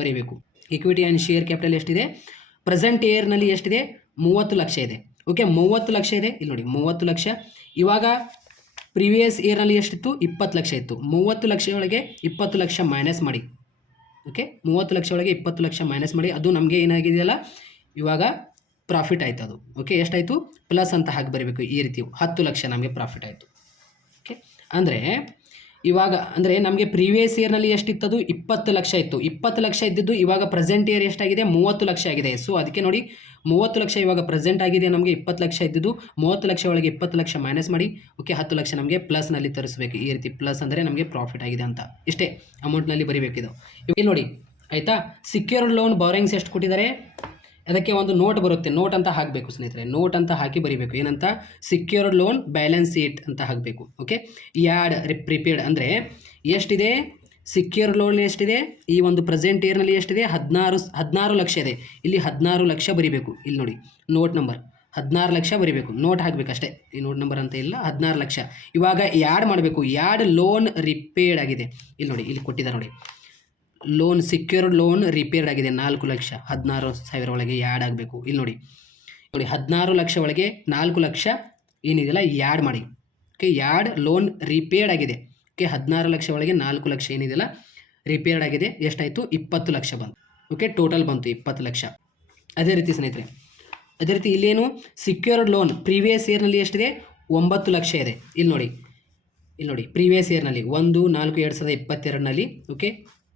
ಬರೀಬೇಕು. ಇಕ್ವಿಟಿ ಆ್ಯಂಡ್ ಶೇರ್ ಕ್ಯಾಪಿಟಲ್ ಎಷ್ಟಿದೆ? ಪ್ರೆಸೆಂಟ್ ಇಯರ್ನಲ್ಲಿ ಎಷ್ಟಿದೆ? 30 ಲಕ್ಷ ಇದೆ. ಓಕೆ, 30 ಲಕ್ಷ ಇದೆ. ಇಲ್ಲಿ ನೋಡಿ 30 ಲಕ್ಷ. ಇವಾಗ ಪ್ರಿವಿಯಸ್ ಇಯರ್ನಲ್ಲಿ ಎಷ್ಟಿತ್ತು? 20 ಲಕ್ಷ ಇತ್ತು. 30 ಲಕ್ಷ ಒಳಗೆ 20 ಲಕ್ಷ ಮೈನಸ್ ಮಾಡಿ. ಓಕೆ, 30 ಲಕ್ಷ ಒಳಗೆ 20 ಲಕ್ಷ ಮೈನಸ್ ಮಾಡಿ. ಅದು ನಮಗೆ ಏನಾಗಿದೆಯಲ್ಲ ಇವಾಗ ಪ್ರಾಫಿಟ್ ಆಯಿತು ಅದು. ಓಕೆ, ಎಷ್ಟಾಯಿತು? ಪ್ಲಸ್ ಅಂತ ಹಾಕಿ ಬರೀಬೇಕು. ಈ ರೀತಿ 10 ಲಕ್ಷ ನಮಗೆ ಪ್ರಾಫಿಟ್ ಆಯಿತು. ಓಕೆ, ಅಂದರೆ ಇವಾಗ ಅಂದರೆ ನಮಗೆ ಪ್ರೀವಿಯಸ್ ಇಯರ್ನಲ್ಲಿ ಎಷ್ಟಿತ್ತದು? 20 ಲಕ್ಷ ಇತ್ತು. 20 ಲಕ್ಷ ಇದ್ದಿದ್ದು ಇವಾಗ ಪ್ರೆಸೆಂಟ್ ಇಯರ್ ಎಷ್ಟಾಗಿದೆ? 30 ಲಕ್ಷ ಆಗಿದೆ. ಸೊ ಅದಕ್ಕೆ ನೋಡಿ 30 ಲಕ್ಷ ಇವಾಗ ಪ್ರೆಸೆಂಟ್ ಆಗಿದೆ. ನಮಗೆ 20 ಲಕ್ಷ ಇದ್ದಿದ್ದು 30 ಲಕ್ಷ ಒಳಗೆ 20 ಲಕ್ಷ ಮೈನಸ್ ಮಾಡಿ. ಓಕೆ, 10 ಲಕ್ಷ ನಮಗೆ ಪ್ಲಸ್ನಲ್ಲಿ ತರಿಸಬೇಕು. ಈ ರೀತಿ ಪ್ಲಸ್ ಅಂದರೆ ನಮಗೆ ಪ್ರಾಫಿಟ್ ಆಗಿದೆ ಅಂತ ಇಷ್ಟೇ ಅಮೌಂಟ್ನಲ್ಲಿ ಬರೀಬೇಕಿದು. ಇಲ್ಲಿ ನೋಡಿ ಆಯಿತಾ. ಸೆಕ್ಯೂರ್ಡ್ ಲೋನ್ ಬಾರೋಯಿಂಗ್ಸ್ ಎಷ್ಟು ಕೊಟ್ಟಿದ್ದಾರೆ? ಅದಕ್ಕೆ ಒಂದು ನೋಟ್ ಬರುತ್ತೆ. ನೋಟ್ ಅಂತ ಹಾಕಬೇಕು ಸ್ನೇಹಿತರೆ. ನೋಟ್ ಅಂತ ಹಾಕಿ ಬರೀಬೇಕು. ಏನಂತ? ಸೆಕ್ಯೂರ್ಡ್ ಲೋನ್ ಬ್ಯಾಲೆನ್ಸ್ ಶೀಟ್ ಅಂತ ಹಾಕಬೇಕು. ಓಕೆ, ಯಾಡ್ ಪ್ರಿಪೇರ್ಡ್ ಅಂದರೆ ಎಷ್ಟಿದೆ? ಸೆಕ್ಯೂರ್ ಲೋನ್ ಎಷ್ಟಿದೆ? ಈ ಒಂದು ಪ್ರೆಸೆಂಟ್ ಇಯರ್ನಲ್ಲಿ ಎಷ್ಟಿದೆ? 16 ಲಕ್ಷ ಇದೆ. ಇಲ್ಲಿ 16 ಲಕ್ಷ ಬರೀಬೇಕು. ಇಲ್ಲಿ ನೋಡಿ, ನೋಟ್ ನಂಬರ್ 16 ಲಕ್ಷ ಬರೀಬೇಕು. ನೋಟ್ ಹಾಕಬೇಕು ಅಷ್ಟೇ. ಈ ನೋಟ್ ನಂಬರ್ ಅಂತ ಇಲ್ಲ, 16 ಲಕ್ಷ. ಇವಾಗ ಯಾಡ್ ಮಾಡಬೇಕು. ಯಾಡ್ ಲೋನ್ ರಿಪೇಡ್ ಆಗಿದೆ. ಇಲ್ಲಿ ನೋಡಿ, ಇಲ್ಲಿ ಕೊಟ್ಟಿದ್ದಾರೆ ನೋಡಿ. ಲೋನ್ ಸೆಕ್ಯೂರ್ಡ್ ಲೋನ್ ರಿಪೇರ್ಡ್ ಆಗಿದೆ 4,16,000 ಒಳಗೆ ಆ್ಯಡ್ ಆಗಬೇಕು. ಇಲ್ಲಿ ನೋಡಿ 16 ಲಕ್ಷ ಒಳಗೆ 4 ಲಕ್ಷ ಏನಿದೆಯಲ್ಲ ಆ್ಯಡ್ ಮಾಡಿ. ಓಕೆ, ಆ್ಯಡ್ ಲೋನ್ ರಿಪೇರ್ಡ್ ಆಗಿದೆ. ಓಕೆ, 16 ಲಕ್ಷ ಒಳಗೆ 4 ಲಕ್ಷ ಏನಿದೆಯಲ್ಲ ರಿಪೇರ್ಡ್ ಆಗಿದೆ. ಎಷ್ಟಾಯಿತು? 20 ಲಕ್ಷ ಬಂತು. ಓಕೆ, ಟೋಟಲ್ ಬಂತು 20 ಲಕ್ಷ. ಅದೇ ರೀತಿ ಸ್ನೇಹಿತರೆ, ಅದೇ ರೀತಿ ಇಲ್ಲೇನು ಸೆಕ್ಯೂರ್ಡ್ ಲೋನ್ ಪ್ರೀವಿಯಸ್ ಇಯರ್ನಲ್ಲಿ ಎಷ್ಟಿದೆ? 9 ಲಕ್ಷ ಇದೆ. ಇಲ್ಲಿ ನೋಡಿ ಪ್ರೀವಿಯಸ್ ಇಯರ್ನಲ್ಲಿ 1/4/2022ನಲ್ಲಿ. ಓಕೆ,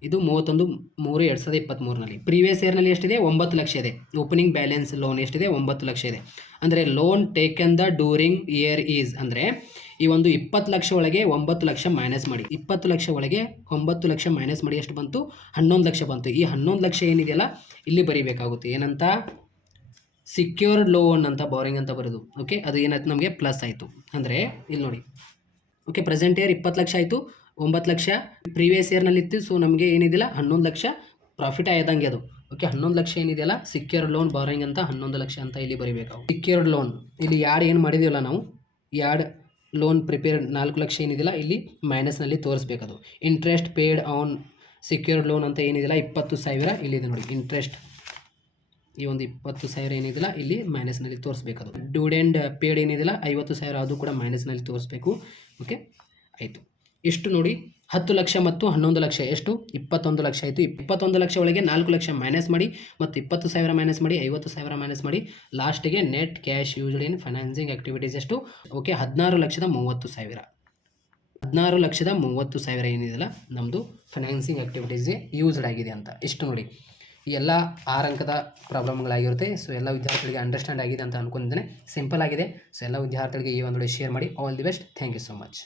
ಇದು 31/3/2023ನಲ್ಲಿ. ಪ್ರೀವಿಯಸ್ ಇಯರ್ನಲ್ಲಿ ಎಷ್ಟಿದೆ? 9 ಲಕ್ಷ ಇದೆ. ಓಪನಿಂಗ್ ಬ್ಯಾಲೆನ್ಸ್ ಲೋನ್ ಎಷ್ಟಿದೆ? 9 ಲಕ್ಷ ಇದೆ. ಅಂದರೆ loan taken the during year is, ಅಂದರೆ ಈ ಒಂದು 20 ಲಕ್ಷ ಒಳಗೆ 9 ಲಕ್ಷ ಮೈನಸ್ ಮಾಡಿ. 20 ಲಕ್ಷ ಒಳಗೆ 9 ಲಕ್ಷ ಮೈನಸ್ ಮಾಡಿ ಎಷ್ಟು ಬಂತು? 11 ಲಕ್ಷ ಬಂತು. ಈ 11 ಲಕ್ಷ ಏನಿದೆಯಲ್ಲ ಇಲ್ಲಿ ಬರೀಬೇಕಾಗುತ್ತೆ. ಏನಂತ? ಸೆಕ್ಯೂರ್ಡ್ ಲೋನ್ ಅಂತ ಬಾರಿಂಗ್ ಅಂತ ಬರೋದು. ಓಕೆ, ಅದು ಏನಾಯ್ತು? ನಮಗೆ ಪ್ಲಸ್ ಆಯಿತು. ಅಂದರೆ ಇಲ್ಲಿ ನೋಡಿ, ಓಕೆ, ಪ್ರೆಸೆಂಟ್ ಇಯರ್ 20 ಲಕ್ಷ ಆಯಿತು, 9 ಲಕ್ಷ ಪ್ರೀವಿಯಸ್ ಇಯರ್ನಲ್ಲಿ ಇತ್ತು. ಸೊ ನಮಗೆ ಏನಿದೆಯಲ್ಲ 11 ಲಕ್ಷ ಪ್ರಾಫಿಟ್ ಆಯ್ದಂಗೆ ಅದು. ಓಕೆ, 11 ಲಕ್ಷ ಏನಿದೆಯಲ್ಲ ಸೆಕ್ಯೂರ್ಡ್ ಲೋನ್ ಬಾರಿಂಗ್ ಅಂತ 11 ಲಕ್ಷ ಅಂತ ಇಲ್ಲಿ ಬರೀಬೇಕು. ಸೆಕ್ಯೂರ್ಡ್ ಲೋನ್ ಇಲ್ಲಿ ಏನು ಮಾಡಿದೀವಲ್ಲ ನಾವು, ಲೋನ್ ಪ್ರಿಪೇರ್ಡ್ 4 ಲಕ್ಷ ಏನಿದೆಯಲ್ಲ ಇಲ್ಲಿ ಮೈನಸ್ನಲ್ಲಿ ತೋರಿಸ್ಬೇಕದು. Interest paid on secured loan ಅಂತ ಏನಿದೆಯಲ್ಲ 20,000 ಇಲ್ಲಿದೆ ನೋಡಿ. ಇಂಟ್ರೆಸ್ಟ್ ಈ ಒಂದು 20,000 ಏನಿದೆಯಲ್ಲ ಇಲ್ಲಿ ಮೈನಸ್ನಲ್ಲಿ ತೋರಿಸ್ಬೇಕದು. ಡಿವಿಡೆಂಡ್ ಪೇಯ್ಡ್ ಏನಿದೆಯಲ್ಲ 50,000 ಅದು ಕೂಡ ಮೈನಸ್ನಲ್ಲಿ ತೋರಿಸ್ಬೇಕು. ಓಕೆ, ಆಯಿತು. ಎಷ್ಟು ನೋಡಿ, 10 ಲಕ್ಷ ಮತ್ತು 11 ಲಕ್ಷ ಎಷ್ಟು? 21 ಲಕ್ಷ ಆಯಿತು. 21 ಲಕ್ಷ ಒಳಗೆ 4 ಲಕ್ಷ ಮೈನಸ್ ಮಾಡಿ ಮತ್ತು 20,000 ಮೈನಸ್ ಮಾಡಿ 50,000 ಮೈನಸ್ ಮಾಡಿ ಲಾಸ್ಟಿಗೆ net cash used in financing activities ಎಷ್ಟು? ಓಕೆ, 16,30,000. 16,30,000 ಏನಿದೆಯಲ್ಲ ನಮ್ಮದು ಫೈನಾನ್ಸಿಂಗ್ ಆಕ್ಟಿವಿಟೀಸ್ಗೆ ಯೂಸ್ಡ್ ಆಗಿದೆ ಅಂತ. ಇಷ್ಟು ನೋಡಿ, ಈ ಎಲ್ಲ 6 ಅಂಕದ ಪ್ರಾಬ್ಲಮ್ಗಳಾಗಿರುತ್ತೆ. ಸೊ ಎಲ್ಲ ವಿದ್ಯಾರ್ಥಿಗಳಿಗೆ ಅಂಡರ್ಸ್ಟ್ಯಾಂಡ್ ಆಗಿದೆ ಅಂತ ಅನ್ಕೊಂಡಿದ್ದೇನೆ. ಸಿಂಪಲ್ ಆಗಿದೆ. ಸೊ ಎಲ್ಲ ವಿದ್ಯಾರ್ಥಿಗಳಿಗೆ ಈ ಒಂದು ಶೇರ್ ಮಾಡಿ. All the best. Thank you so much.